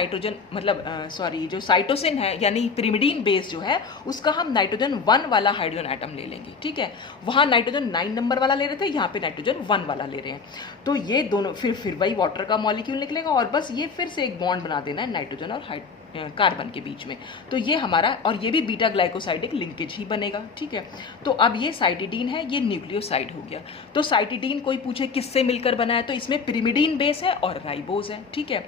जो साइटोसिन है यानी पिरिमिडीन बेस जो है उसका हम नाइट्रोजन 1 वाला हाइड्रोजन एटम ले लेंगे, ठीक है। वहाँ नाइट्रोजन 9 नंबर वाला ले रहे थे, यहाँ पे नाइट्रोजन 1 वाला ले रहे हैं, तो ये दोनों फिर वही वाटर का मॉलिक्यूल निकलेगा, और बस ये फिर से एक बॉन्ड बना देना है नाइट्रोजन और कार्बन के बीच में, तो ये हमारा, और ये भी बीटा ग्लाइकोसाइडिक लिंकेज ही बनेगा, ठीक है। तो अब ये साइटिडीन है, ये न्यूक्लियोसाइड हो गया। तो साइटिडीन कोई पूछे किससे मिलकर बना है, तो इसमें पिरिमिडीन बेस है और राइबोज है, ठीक है।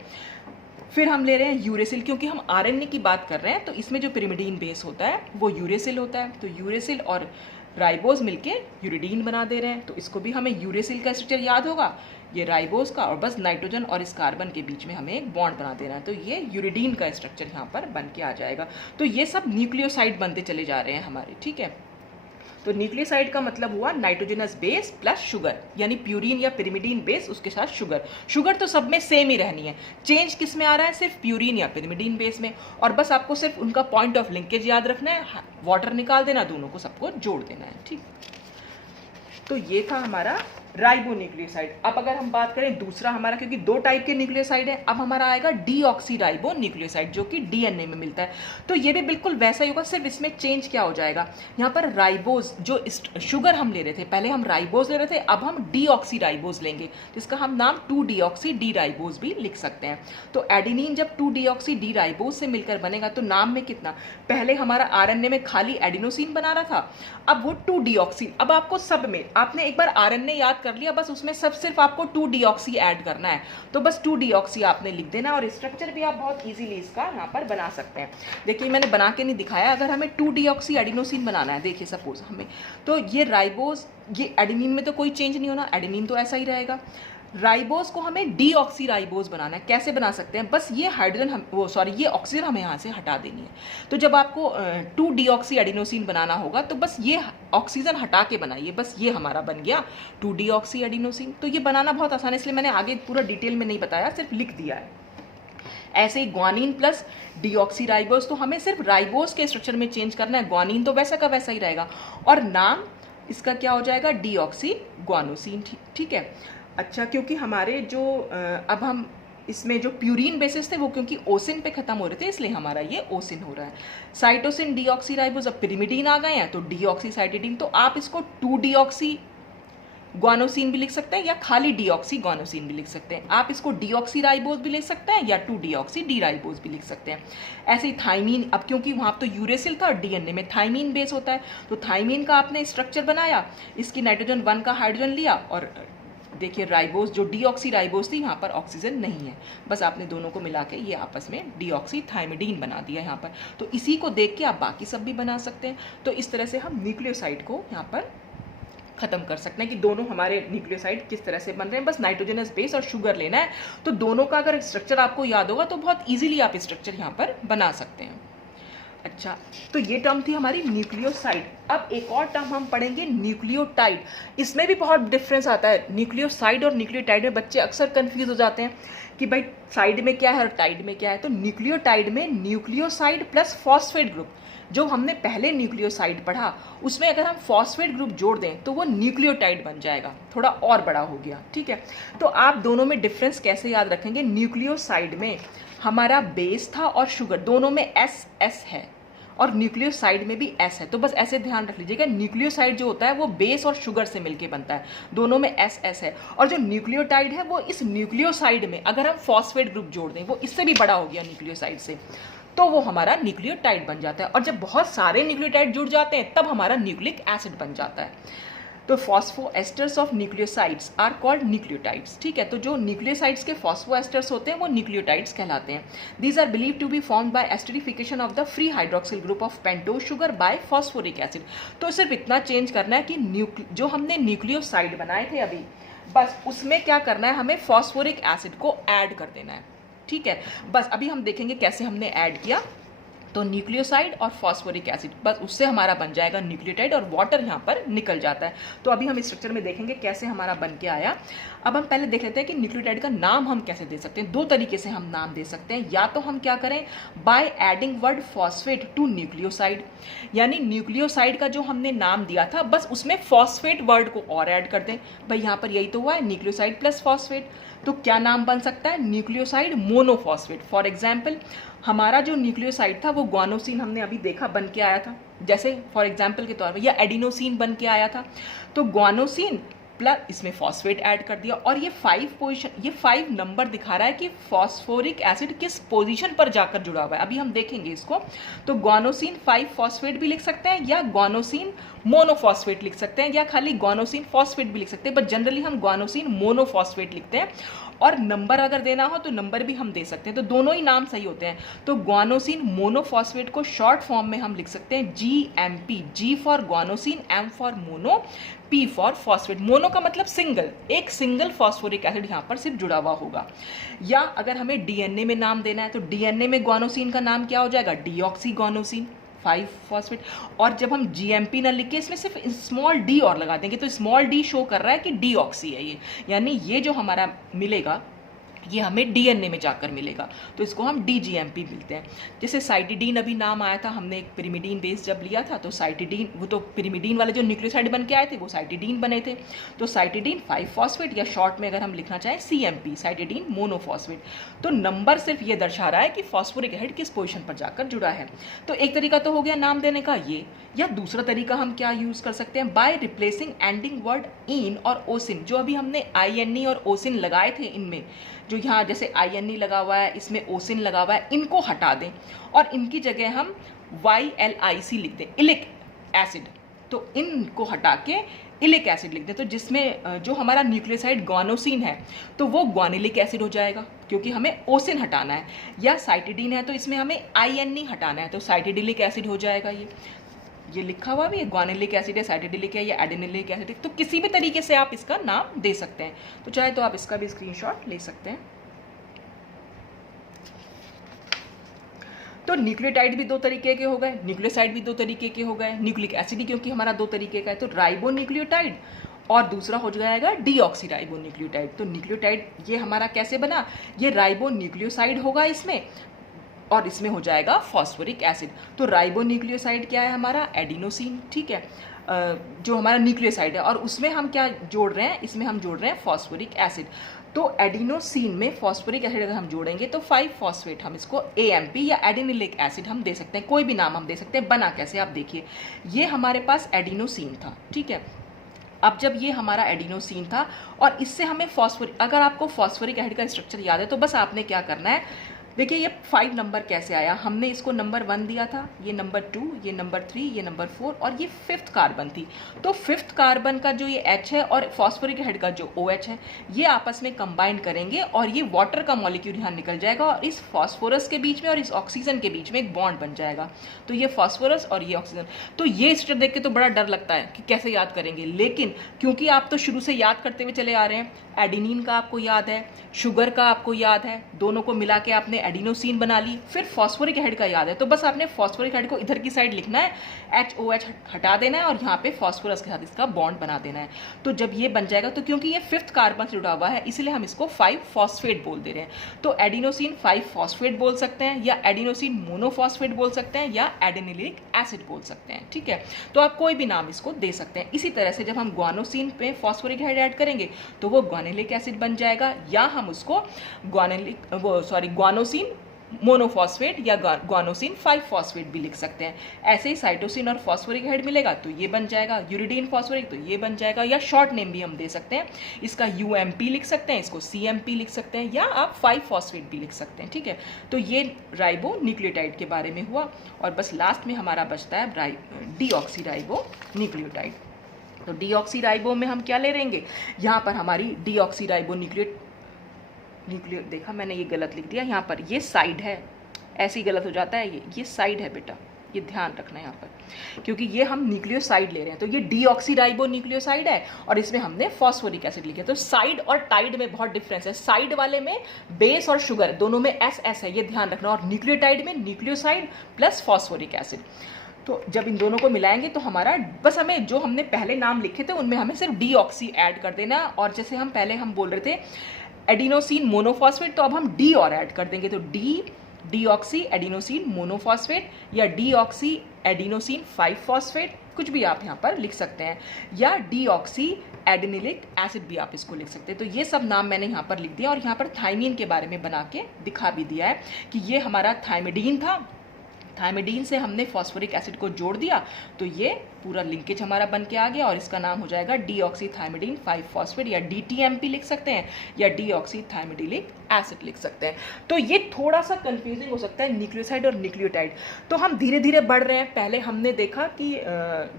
फिर हम ले रहे हैं यूरेसिल, क्योंकि हम RNA की बात कर रहे हैं, तो इसमें जो पिरिमिडीन बेस होता है वो यूरेसिल होता है, तो यूरेसिल और राइबोज मिलके यूरिडीन बना दे रहे हैं, तो इसको भी हमें यूरेसिल का स्ट्रक्चर याद होगा, ये राइबोज का, और बस नाइट्रोजन और इस कार्बन के बीच में हमें एक बॉन्ड बना देना है, तो ये यूरिडीन का स्ट्रक्चर यहाँ पर बन के आ जाएगा। तो ये सब न्यूक्लियोसाइड बनते चले जा रहे हैं हमारे, ठीक है। तो न्यूक्लियोसाइड का मतलब हुआ नाइट्रोजनस बेस प्लस शुगर, यानी प्यूरिन या पिरिमिडीन बेस उसके साथ शुगर। शुगर तो सब में सेम ही रहनी है, चेंज किस में आ रहा है, सिर्फ प्यूरिन या पिरिमिडीन बेस में, और बस आपको सिर्फ उनका पॉइंट ऑफ लिंकेज याद रखना है, वाटर निकाल देना, दोनों को सबको जोड़ देना है, ठीक। तो ये था हमारा राइबोन्यूक्लियोसाइड। अब अगर हम बात करें दूसरा हमारा, क्योंकि 2 टाइप के न्यूक्लियोसाइड है, अब हमारा आएगा डीऑक्सीराइबोन्यूक्लियोसाइड जो कि DNA में मिलता है। तो ये भी बिल्कुल वैसा ही होगा, सिर्फ इसमें चेंज क्या हो जाएगा, यहाँ पर राइबोज जो शुगर हम ले रहे थे, पहले हम राइबोज ले रहे थे, अब हम डीऑक्सीराइबोज लेंगे, जिसका हम नाम 2-डीऑक्सी डी राइबोज भी लिख सकते हैं। तो एडिनिन जब 2-डीऑक्सी डी राइबोज से मिलकर बनेगा, तो नाम में कितना, पहले हमारा RNA में खाली एडिनोसिन बना रहा था, अब वो 2-डीऑक्सी, अब आपको सब में, आपने एक बार RNA याद कर लिया, बस उसमें सिर्फ आपको 2-डीऑक्सी ऐड करना है, तो बस 2-डीऑक्सी आपने लिख देना, और स्ट्रक्चर भी आप बहुत इजीली इसका यहाँ पर बना सकते हैं। देखिए मैंने बना के नहीं दिखाया, अगर हमें 2-डीऑक्सी एडिनोसिन बनाना है, देखिए सपोज हमें, तो ये राइबोज, ये एडिनिन में तो कोई चेंज नहीं होना, एडिनिन तो ऐसा ही रहेगा, राइबोज को हमें डीऑक्सी राइबोज बनाना है। कैसे बना सकते हैं, बस ये हाइड्रोजन ये ऑक्सीजन हमें यहाँ से हटा देनी है। तो जब आपको 2-डीऑक्सी एडिनोसिन बनाना होगा, तो बस ये ऑक्सीजन हटा के बनाइए, बस ये हमारा बन गया 2-डीऑक्सी एडिनोसिन। तो ये बनाना बहुत आसान है, इसलिए मैंने आगे पूरा डिटेल में नहीं बताया, सिर्फ लिख दिया है। ऐसे ही ग्वानिन प्लस डीऑक्सी राइबोज, तो हमें सिर्फ राइबोज के स्ट्रक्चर में चेंज करना है, ग्वानिन तो वैसा का वैसा ही रहेगा, और नाम इसका क्या हो जाएगा, डीऑक्सी ग्वानोसिन, ठीक है। अच्छा, क्योंकि हमारे जो अब हम इसमें जो प्यूरिन बेसिस थे वो क्योंकि ओसिन पे खत्म हो रहे थे, इसलिए हमारा ये ओसिन हो रहा है। साइटोसिन डीऑक्सी राइबोज, अब पिरिमिडीन आ गए हैं तो डीऑक्सी साइटिडीन, तो आप इसको 2-डीऑक्सी ग्वानोसिन भी लिख सकते हैं या खाली डीऑक्सी ग्वानोसिन भी लिख सकते हैं। आप इसको डीऑक्सी राइबोज भी लिख सकते हैं या 2-डीऑक्सी डी राइबोज भी लिख सकते हैं। ऐसे ही थाइमीन, अब क्योंकि वहाँ तो यूरेसिल था और DNA में थाइमीन बेस होता है, तो थाइमीन का आपने स्ट्रक्चर बनाया, इसकी नाइट्रोजन 1 का हाइड्रोजन लिया, और देखिए राइबोज जो डीऑक्सी राइबोज थी, वहाँ पर ऑक्सीजन नहीं है, बस आपने दोनों को मिला के ये आपस में डीऑक्सी थाइमिडीन बना दिया यहाँ पर। तो इसी को देख के आप बाकी सब भी बना सकते हैं। तो इस तरह से हम न्यूक्लियोसाइड को यहाँ पर खत्म कर सकते हैं कि दोनों हमारे न्यूक्लियोसाइड किस तरह से बन रहे हैं। बस नाइट्रोजनस बेस और शुगर लेना है, तो दोनों का अगर स्ट्रक्चर आपको याद होगा तो बहुत ईजिली आप स्ट्रक्चर यहाँ पर बना सकते हैं। अच्छा, तो ये टर्म थी हमारी न्यूक्लियोसाइड। अब एक और टर्म हम पढ़ेंगे न्यूक्लियोटाइड। इसमें भी बहुत डिफरेंस आता है। न्यूक्लियोसाइड और न्यूक्लियोटाइड में बच्चे अक्सर कंफ्यूज हो जाते हैं कि भाई साइड में क्या है और टाइड में क्या है। तो न्यूक्लियोटाइड में न्यूक्लियोसाइड प्लस फॉस्फेट ग्रुप, जो हमने पहले न्यूक्लियोसाइड पढ़ा उसमें अगर हम फॉस्फेट ग्रुप जोड़ दें तो वो न्यूक्लियोटाइड बन जाएगा, थोड़ा और बड़ा हो गया, ठीक है। तो आप दोनों में डिफरेंस कैसे याद रखेंगे? न्यूक्लियोसाइड में हमारा बेस था और शुगर, दोनों में एस एस है, और न्यूक्लियोसाइड में भी एस है। तो बस ऐसे ध्यान रख लीजिएगा, न्यूक्लियोसाइड जो होता है वो बेस और शुगर से मिलके बनता है, दोनों में एस एस है। और जो न्यूक्लियोटाइड है वो इस न्यूक्लियोसाइड में अगर हम फॉस्फेट ग्रुप जोड़ दें, वो इससे भी बड़ा हो गया न्यूक्लियोसाइड से, तो वो हमारा न्यूक्लियोटाइड बन जाता है। और जब बहुत सारे न्यूक्लियोटाइड जुड़ जाते हैं तब हमारा न्यूक्लिक एसिड बन जाता है। तो phosphoesters of nucleosides are called nucleotides, ठीक है। तो जो न्यूक्लियोसाइड्स के फॉस्फोएस्टर्स होते हैं वो न्यूक्लियोटाइड्स कहलाते हैं। These are believe to be formed by esterification of the free hydroxyl group of pentose sugar by phosphoric acid. तो सिर्फ इतना चेंज करना है कि जो हमने न्यूक्लियोसाइड बनाए थे अभी, बस उसमें क्या करना है, हमें फॉस्फोरिक एसिड को ऐड कर देना है, ठीक है। बस अभी हम देखेंगे कैसे हमने ऐड किया। तो न्यूक्लियोसाइड और फॉस्फोरिक एसिड, बस उससे हमारा बन जाएगा न्यूक्लियोटाइड, और वाटर यहाँ पर निकल जाता है। तो अभी हम स्ट्रक्चर में देखेंगे कैसे हमारा बन के आया। अब हम पहले देख लेते हैं कि न्यूक्लियोटाइड का नाम हम कैसे दे सकते हैं। दो तरीके से हम नाम दे सकते हैं, या तो हम क्या करें, by adding word phosphate to nucleoside, यानी न्यूक्लियोसाइड का जो हमने नाम दिया था बस उसमें फॉस्फेट वर्ड को और ऐड कर दें। भाई यहाँ पर यही तो हुआ है, न्यूक्लियोसाइड प्लस फॉस्फेट। तो क्या नाम बन सकता है, न्यूक्लियोसाइड मोनोफॉस्फेट। फॉर एग्जाम्पल हमारा जो न्यूक्लियोसाइड था वो ग्वानोसिन हमने अभी देखा बन के आया था, जैसे फॉर एग्जाम्पल के तौर पर, या एडिनोसिन बन के आया था। तो ग्वानोसिन प्लस इसमें फॉस्फेट ऐड कर दिया, और ये 5 नंबर दिखा रहा है कि फॉस्फोरिक एसिड किस पोजीशन पर जाकर जुड़ा हुआ है। अभी हम देखेंगे इसको। तो ग्वानोसिन 5 फॉस्फेट भी लिख सकते हैं, या ग्वानोसिन मोनोफॉस्फेट लिख सकते हैं, या खाली ग्वानोसिन फॉस्फेट भी लिख सकते हैं, बट जनरली हम ग्वानोसिन मोनोफॉस्फेट लिखते हैं। और नंबर अगर देना हो तो नंबर भी हम दे सकते हैं, तो दोनों ही नाम सही होते हैं। तो ग्वानोसिन मोनोफॉस्फेट को शॉर्ट फॉर्म में हम लिख सकते हैं GMP, G for guanosine, M for mono, P for phosphate. Mono का मतलब सिंगल, एक सिंगल फॉस्फोरिक एसिड यहाँ पर सिर्फ जुड़ा हुआ होगा। या अगर हमें DNA में नाम देना है तो DNA में ग्वानोसिन का नाम क्या हो जाएगा, डीऑक्सी ग्वानोसिन 5 फॉस्फेट। और जब हम GMP ना लिख के इसमें सिर्फ स्मॉल d और लगा देंगे तो स्मॉल d शो कर रहा है कि डीऑक्सी है ये, यानी ये जो हमारा मिलेगा ये हमें DNA में जाकर मिलेगा, तो इसको हम DGMP मिलते हैं। जैसे साइटिडीन अभी नाम आया था, हमने एक पिरिमिडीन बेस जब लिया था, तो साइटिडीन, वो तो पिरिमिडीन वाले जो न्यूक्लियोसाइड बन के आए थे वो साइटिडीन बने थे। तो साइटिडीन 5 फॉस्फेट, या शॉर्ट में अगर हम लिखना चाहें CMP, साइटिडीन मोनोफॉस्फेट। तो नंबर सिर्फ ये दर्शा रहा है कि फॉस्फोरिक एसिड किस पोजिशन पर जाकर जुड़ा है। तो एक तरीका तो हो गया नाम देने का ये, या दूसरा तरीका हम क्या यूज कर सकते हैं, by replacing ending word in और ओसिन। जो अभी हमने INE और ओसिन लगाए थे, इनमें जो यहाँ जैसे INE लगा हुआ है, इसमें ओसिन लगा हुआ है, इनको हटा दें और इनकी जगह हम YLIC लिख दें, इलिक एसिड। तो इनको हटा के इलिक एसिड लिख दें, तो जिसमें जो हमारा न्यूक्लियोसाइड ग्वानोसिन है तो वो ग्वानिलिक एसिड हो जाएगा, क्योंकि हमें ओसिन हटाना है। या साइटिडीन है तो इसमें हमें INE हटाना है, तो साइटिडिलिक एसिड हो जाएगा। ये लिखा हुआ भी है, ग्वानिलिक एसिड है, साइटिडिलिक है, या एडेनिलिक एसिड है। तो किसी भी तरीके से आप इसका नाम दे सकते हैं। तो चाहे तो आप इसका भी स्क्रीनशॉट ले सकते हैं। तो न्यूक्लियोटाइड भी दो तरीके के हो गए, न्यूक्लियोसाइड भी दो तरीके के हो गए, न्यूक्लिक एसिड क्योंकि हमारा दो तरीके का है, तो राइबो न्यूक्लियोटाइड और दूसरा हो जाएगा डीऑक्सीराइबो न्यूक्लियोटाइड। तो न्यूक्लियोटाइड ये हमारा कैसे बना, ये राइबो न्यूक्लियोसाइड होगा इसमें, और इसमें हो जाएगा फॉस्फोरिक एसिड। तो राइबो न्यूक्लियोसाइड क्या है हमारा, एडिनोसिन, ठीक है, जो हमारा न्यूक्लियोसाइड है, और उसमें हम क्या जोड़ रहे हैं, इसमें हम जोड़ रहे हैं फॉस्फोरिक एसिड। तो एडिनोसिन में फॉस्फोरिक एसिड अगर हम जोड़ेंगे तो 5 फॉस्फेट, हम इसको AMP या एडिनिलिक एसिड हम दे सकते हैं, कोई भी नाम हम दे सकते हैं। बना कैसे आप देखिए, ये हमारे पास एडिनोसिन था, ठीक है। अब जब ये हमारा एडिनोसिन था और इससे हमें फॉस्फोरिक, अगर आपको फॉस्फोरिक एसिड का स्ट्रक्चर याद है तो बस आपने क्या करना है, देखिए ये 5 नंबर कैसे आया, हमने इसको नंबर 1 दिया था, ये नंबर 2, ये नंबर 3, ये नंबर 4, और ये 5th कार्बन थी। तो 5th कार्बन का जो ये H है और फॉस्फोरिक एसिड का जो OH है, ये आपस में कंबाइन करेंगे और ये वाटर का मॉलिक्यूल यहाँ निकल जाएगा, और इस फॉस्फोरस के बीच में और इस ऑक्सीजन के बीच में एक बॉन्ड बन जाएगा। तो ये फॉस्फोरस और ये ऑक्सीजन। तो ये स्ट्रक्चर देख के तो बड़ा डर लगता है कि कैसे याद करेंगे, लेकिन क्योंकि आप तो शुरू से याद करते हुए चले आ रहे हैं, एडिनिन का आपको याद है, शुगर का आपको याद है, दोनों को मिला के आपने एडिनोसिन बना ली, फिर फॉस्फोरिक एसिड का याद है तो बस आपने फॉस्फोरिक एसिड को इधर की साइड लिखना है, HOH हटा देना है और यहाँ पे फॉस्फोरस के साथ इसका बॉन्ड बना देना है। तो जब ये बन जाएगा तो क्योंकि ये 5th कार्बन से जुड़ा हुआ है इसलिए हम इसको 5 फॉस्फेट बोल दे रहे हैं। तो एडिनोसिन 5 फॉस्फेट बोल सकते हैं, या एडिनोसिन मोनोफॉस्फेट बोल सकते हैं, या एडेनिलिक एसिड बोल सकते हैं। ठीक है, तो आप कोई भी नाम इसको दे सकते हैं। इसी तरह से जब हम ग्वानोसिन पे फॉस्फोरिक एसिड ऐड करेंगे तो वो ग्वानिलिक एसिड बन जाएगा, या हम उसको ग्वानोसिन मोनोफॉस्फेट या ग्वानोसिन 5 फॉस्फेट भी लिख सकते हैं। ऐसे ही साइटोसिन और फॉस्फोरिक एसिड मिलेगा तो ये बन जाएगा यूरिडीन फॉस्फोरिक, तो ये बन जाएगा, या शॉर्ट नेम भी हम दे सकते हैं, इसका UMP लिख सकते हैं, इसको CMP लिख सकते हैं, या आप 5 फॉस्फेट भी लिख सकते हैं। ठीक है, तो ये राइबो न्यूक्लियोटाइड के बारे में हुआ। और बस लास्ट में हमारा बचता है डीऑक्सी राइबो न्यूक्लियोटाइड। तो डीऑक्सी राइबो में हम क्या ले लेंगे, यहाँ पर हमारी डीऑक्सी राइबो न्यूक्लियो देखा मैंने ये गलत लिख दिया, यहाँ पर ये साइड है, ऐसे ही गलत हो जाता है, ये साइड है बेटा, ये ध्यान रखना है यहाँ पर, क्योंकि ये हम न्यूक्लियोसाइड ले रहे हैं। तो ये डीऑक्सीराइबो न्यूक्लियोसाइड है और इसमें हमने फॉस्फोरिक एसिड लिखे। तो साइड और टाइड में बहुत डिफरेंस है, साइड वाले में बेस और शुगर दोनों में SS है, ये ध्यान रखना, और न्यूक्लियोटाइड में न्यूक्लियोसाइड प्लस फॉस्फोरिक एसिड। तो जब इन दोनों को मिलाएंगे तो हमारा बस हमें जो हमने पहले नाम लिखे थे उनमें हमें सिर्फ डीऑक्सी ऐड कर देना। और जैसे हम पहले हम बोल रहे थे एडिनोसिन मोनोफॉस्फेट, तो अब हम डी और ऐड कर देंगे, तो डीऑक्सी एडिनोसिन मोनोफॉस्फेट, या डीऑक्सी एडिनोसिन 5 फॉस्फेट, कुछ भी आप यहाँ पर लिख सकते हैं, या डीऑक्सी एडेनिलिक एसिड भी आप इसको लिख सकते हैं। तो ये सब नाम मैंने यहाँ पर लिख दिया और यहाँ पर थायमीन के बारे में बना के दिखा भी दिया है कि ये हमारा थायमिडीन था, थायमिडीन से हमने फॉस्फोरिक एसिड को जोड़ दिया तो ये पूरा लिंकेज हमारा बन के आ गया और इसका नाम हो जाएगा डीऑक्सी थायमिडीन 5 फॉस्फेट, या DTMP लिख सकते हैं, या डीऑक्सी थायमिडिलिक एसिड लिख सकते हैं। तो ये थोड़ा सा कंफ्यूजिंग हो सकता है न्यूक्लियोसाइड और न्यूक्लियोटाइड। तो हम धीरे धीरे बढ़ रहे हैं। पहले हमने देखा कि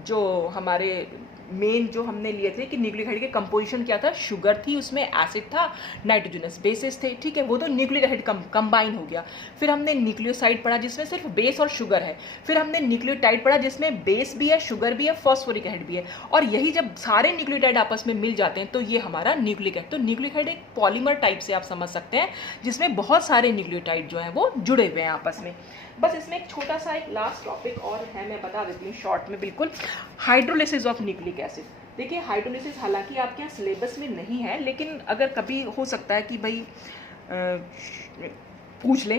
जो हमारे मेन जो हमने लिए थे कि न्यूक्लियोसाइड के कंपोजिशन क्या था, शुगर थी, उसमें एसिड था, नाइट्रोजनस बेसिस थे। ठीक है, वो तो न्यूक्लिक एसिड कंबाइन हो गया। फिर हमने न्यूक्लियोसाइड पढ़ा जिसमें सिर्फ बेस और शुगर है। फिर हमने न्यूक्लियोटाइड पढ़ा जिसमें बेस भी है, शुगर भी है, फॉस्फोरिक एसिड भी है। और यही जब सारे न्यूक्लियोटाइड आपस में मिल जाते हैं तो ये हमारा न्यूक्लिक एसिड। तो न्यूक्लिक एसिड एक पॉलीमर टाइप से आप समझ सकते हैं जिसमें बहुत सारे न्यूक्लियोटाइड जो हैं वो जुड़े हुए हैं आपस में। बस इसमें एक छोटा सा एक लास्ट टॉपिक और है, मैं बता देती हूँ शॉर्ट में बिल्कुल, हाइड्रोलिसिस ऑफ न्यूक्लिक एसिड। देखिए हाइड्रोलिसिस हालांकि आपके यहाँ सिलेबस में नहीं है, लेकिन अगर कभी हो सकता है कि भाई पूछ ले,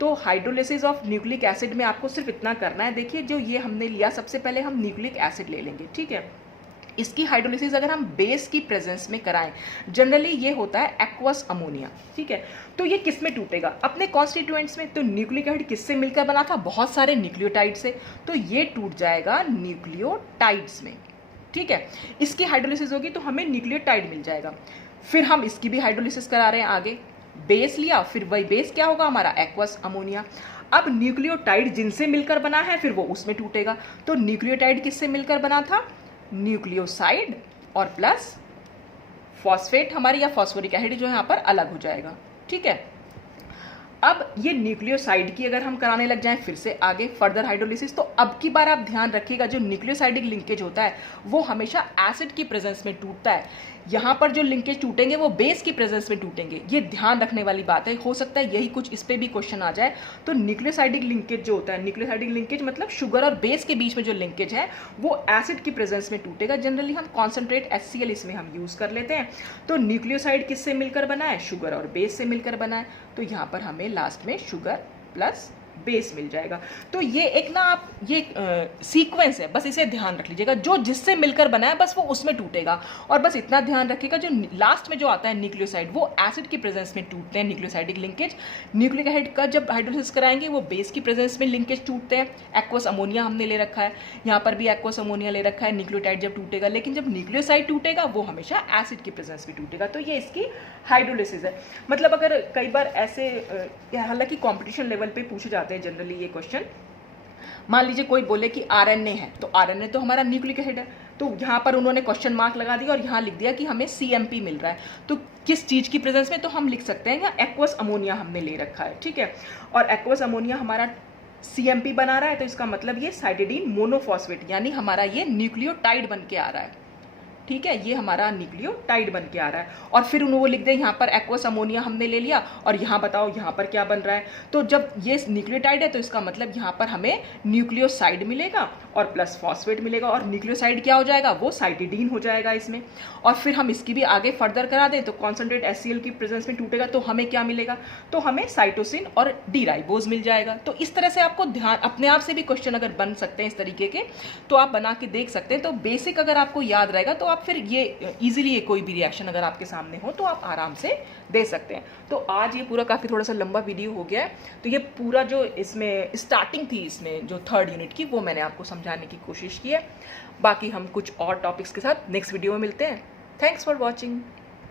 तो हाइड्रोलिसिस ऑफ न्यूक्लिक एसिड में आपको सिर्फ इतना करना है। देखिए जो ये हमने लिया, सबसे पहले हम न्यूक्लिक एसिड ले लेंगे। ठीक है, इसकी हाइड्रोलिसिस अगर हम बेस की प्रेजेंस में कराएं, जनरली ये होता है एक्वस अमोनिया। ठीक है, तो ये किस में टूटेगा, अपने कॉन्स्टिट्यूएंट्स में। तो न्यूक्लिक एसिड किससे मिलकर बना था, बहुत सारे न्यूक्लियोटाइड से, तो ये टूट जाएगा न्यूक्लियोटाइड्स में। ठीक है, इसकी हाइड्रोलिसिस होगी तो हमें न्यूक्लियोटाइड मिल जाएगा। फिर हम इसकी भी हाइड्रोलिसिस करा रहे हैं आगे, बेस लिया, फिर वही बेस क्या होगा हमारा, एक्वस अमोनिया। अब न्यूक्लियोटाइड जिनसे मिलकर बना है फिर वो उसमें टूटेगा। तो न्यूक्लियोटाइड किससे मिलकर बना था, न्यूक्लियोसाइड और प्लस फॉस्फेट हमारी, या फॉस्फोरिक एसिड जो यहाँ पर अलग हो जाएगा। ठीक है, अब ये न्यूक्लियोसाइड की अगर हम कराने लग जाएं फिर से आगे फर्दर हाइड्रोलिसिस, तो अब की बार आप ध्यान रखिएगा जो न्यूक्लियोसाइडिक लिंकेज होता है वो हमेशा एसिड की प्रेजेंस में टूटता है। यहाँ पर जो लिंकेज टूटेंगे वो बेस की प्रेजेंस में टूटेंगे, ये ध्यान रखने वाली बात है। हो सकता है यही कुछ इस पे भी क्वेश्चन आ जाए। तो न्यूक्लियोसाइडिक लिंकेज जो होता है, न्यूक्लियोसाइडिक लिंकेज मतलब शुगर और बेस के बीच में जो लिंकेज है वो एसिड की प्रेजेंस में टूटेगा। जनरली हम कॉन्सेंट्रेट HCl इसमें हम यूज कर लेते हैं। तो न्यूक्लियोसाइड किससे मिलकर बना है, शुगर और बेस से मिलकर बना है, तो यहाँ पर हमें लास्ट में शुगर प्लस बेस मिल जाएगा। तो ये एक ना आप ये सीक्वेंस है, बस इसे ध्यान रख लीजिएगा, जो जिससे मिलकर बना है बस वो उसमें टूटेगा। और बस इतना ध्यान रखिएगा जो लास्ट में जो आता है न्यूक्लियोसाइड वो एसिड की प्रेजेंस में टूटते हैं, न्यूक्लियोसाइडिक लिंकेज। न्यूक्लिक एसिड का जब हाइड्रोलिसिस कराएंगे वो बेस की प्रेजेंस में लिंकेज टूटते हैं। एक्वस अमोनिया हमने ले रखा है, यहाँ पर भी एक्वस अमोनिया ले रखा है, न्यूक्लियोटाइड जब टूटेगा। लेकिन जब न्यूक्लियोसाइड टूटेगा वो हमेशा एसिड की प्रेजेंस में टूटेगा। तो ये इसकी हाइड्रोलिसिस है। मतलब अगर कई बार ऐसे, हालांकि कॉम्पिटिशन लेवल पे पूछे जाते हैं जनरली ये क्वेश्चन, मान लीजिए कोई बोले कि RNA है, तो RNA तो हमारा न्यूक्लिक एसिड है, तो यहाँ पर उन्होंने क्वेश्चन मार्क लगा दिया और यहाँ लिख दिया कि हमें CMP मिल रहा है। तो किस चीज़ की प्रेजेंस में, तो हम लिख सकते हैं या एक्वस अमोनिया हमने ले रखा है। ठीक है, और एक्वस अमोनिया हमारा CMP बना रहा है, तो इसका मतलब ये साइटिडीन मोनोफॉस्फेट, यानी हमारा ये न्यूक्लियोटाइड बन के आ रहा है। ठीक है, ये हमारा न्यूक्लियोटाइड बन के आ रहा है। और फिर वो लिख दे यहाँ पर एक्वस अमोनिया हमने ले लिया, और यहाँ बताओ यहाँ पर क्या बन रहा है। तो जब ये न्यूक्लियोटाइड है तो इसका मतलब यहाँ पर हमें न्यूक्लियोसाइड मिलेगा और प्लस फॉस्फेट मिलेगा, और न्यूक्लियोसाइड क्या हो जाएगा, वो साइटिडीन हो जाएगा इसमें। और फिर हम इसकी भी आगे फर्दर करा दें तो कॉन्सेंट्रेट HCl की प्रेजेंस में टूटेगा तो हमें क्या मिलेगा, तो हमें साइटोसिन और डी राइबोज मिल जाएगा। तो इस तरह से आपको ध्यान, अपने आप से भी क्वेश्चन अगर बन सकते हैं इस तरीके के तो आप बना के देख सकते हैं। तो बेसिक अगर आपको याद रहेगा तो आप फिर ये इजीली ये कोई भी रिएक्शन अगर आपके सामने हो तो आप आराम से दे सकते हैं। तो आज ये पूरा काफ़ी थोड़ा सा लंबा वीडियो हो गया है, तो ये पूरा जो इसमें स्टार्टिंग थी इसमें जो थर्ड यूनिट की वो मैंने आपको समझाने की कोशिश की है। बाकी हम कुछ और टॉपिक्स के साथ नेक्स्ट वीडियो में मिलते हैं। Thanks for watching.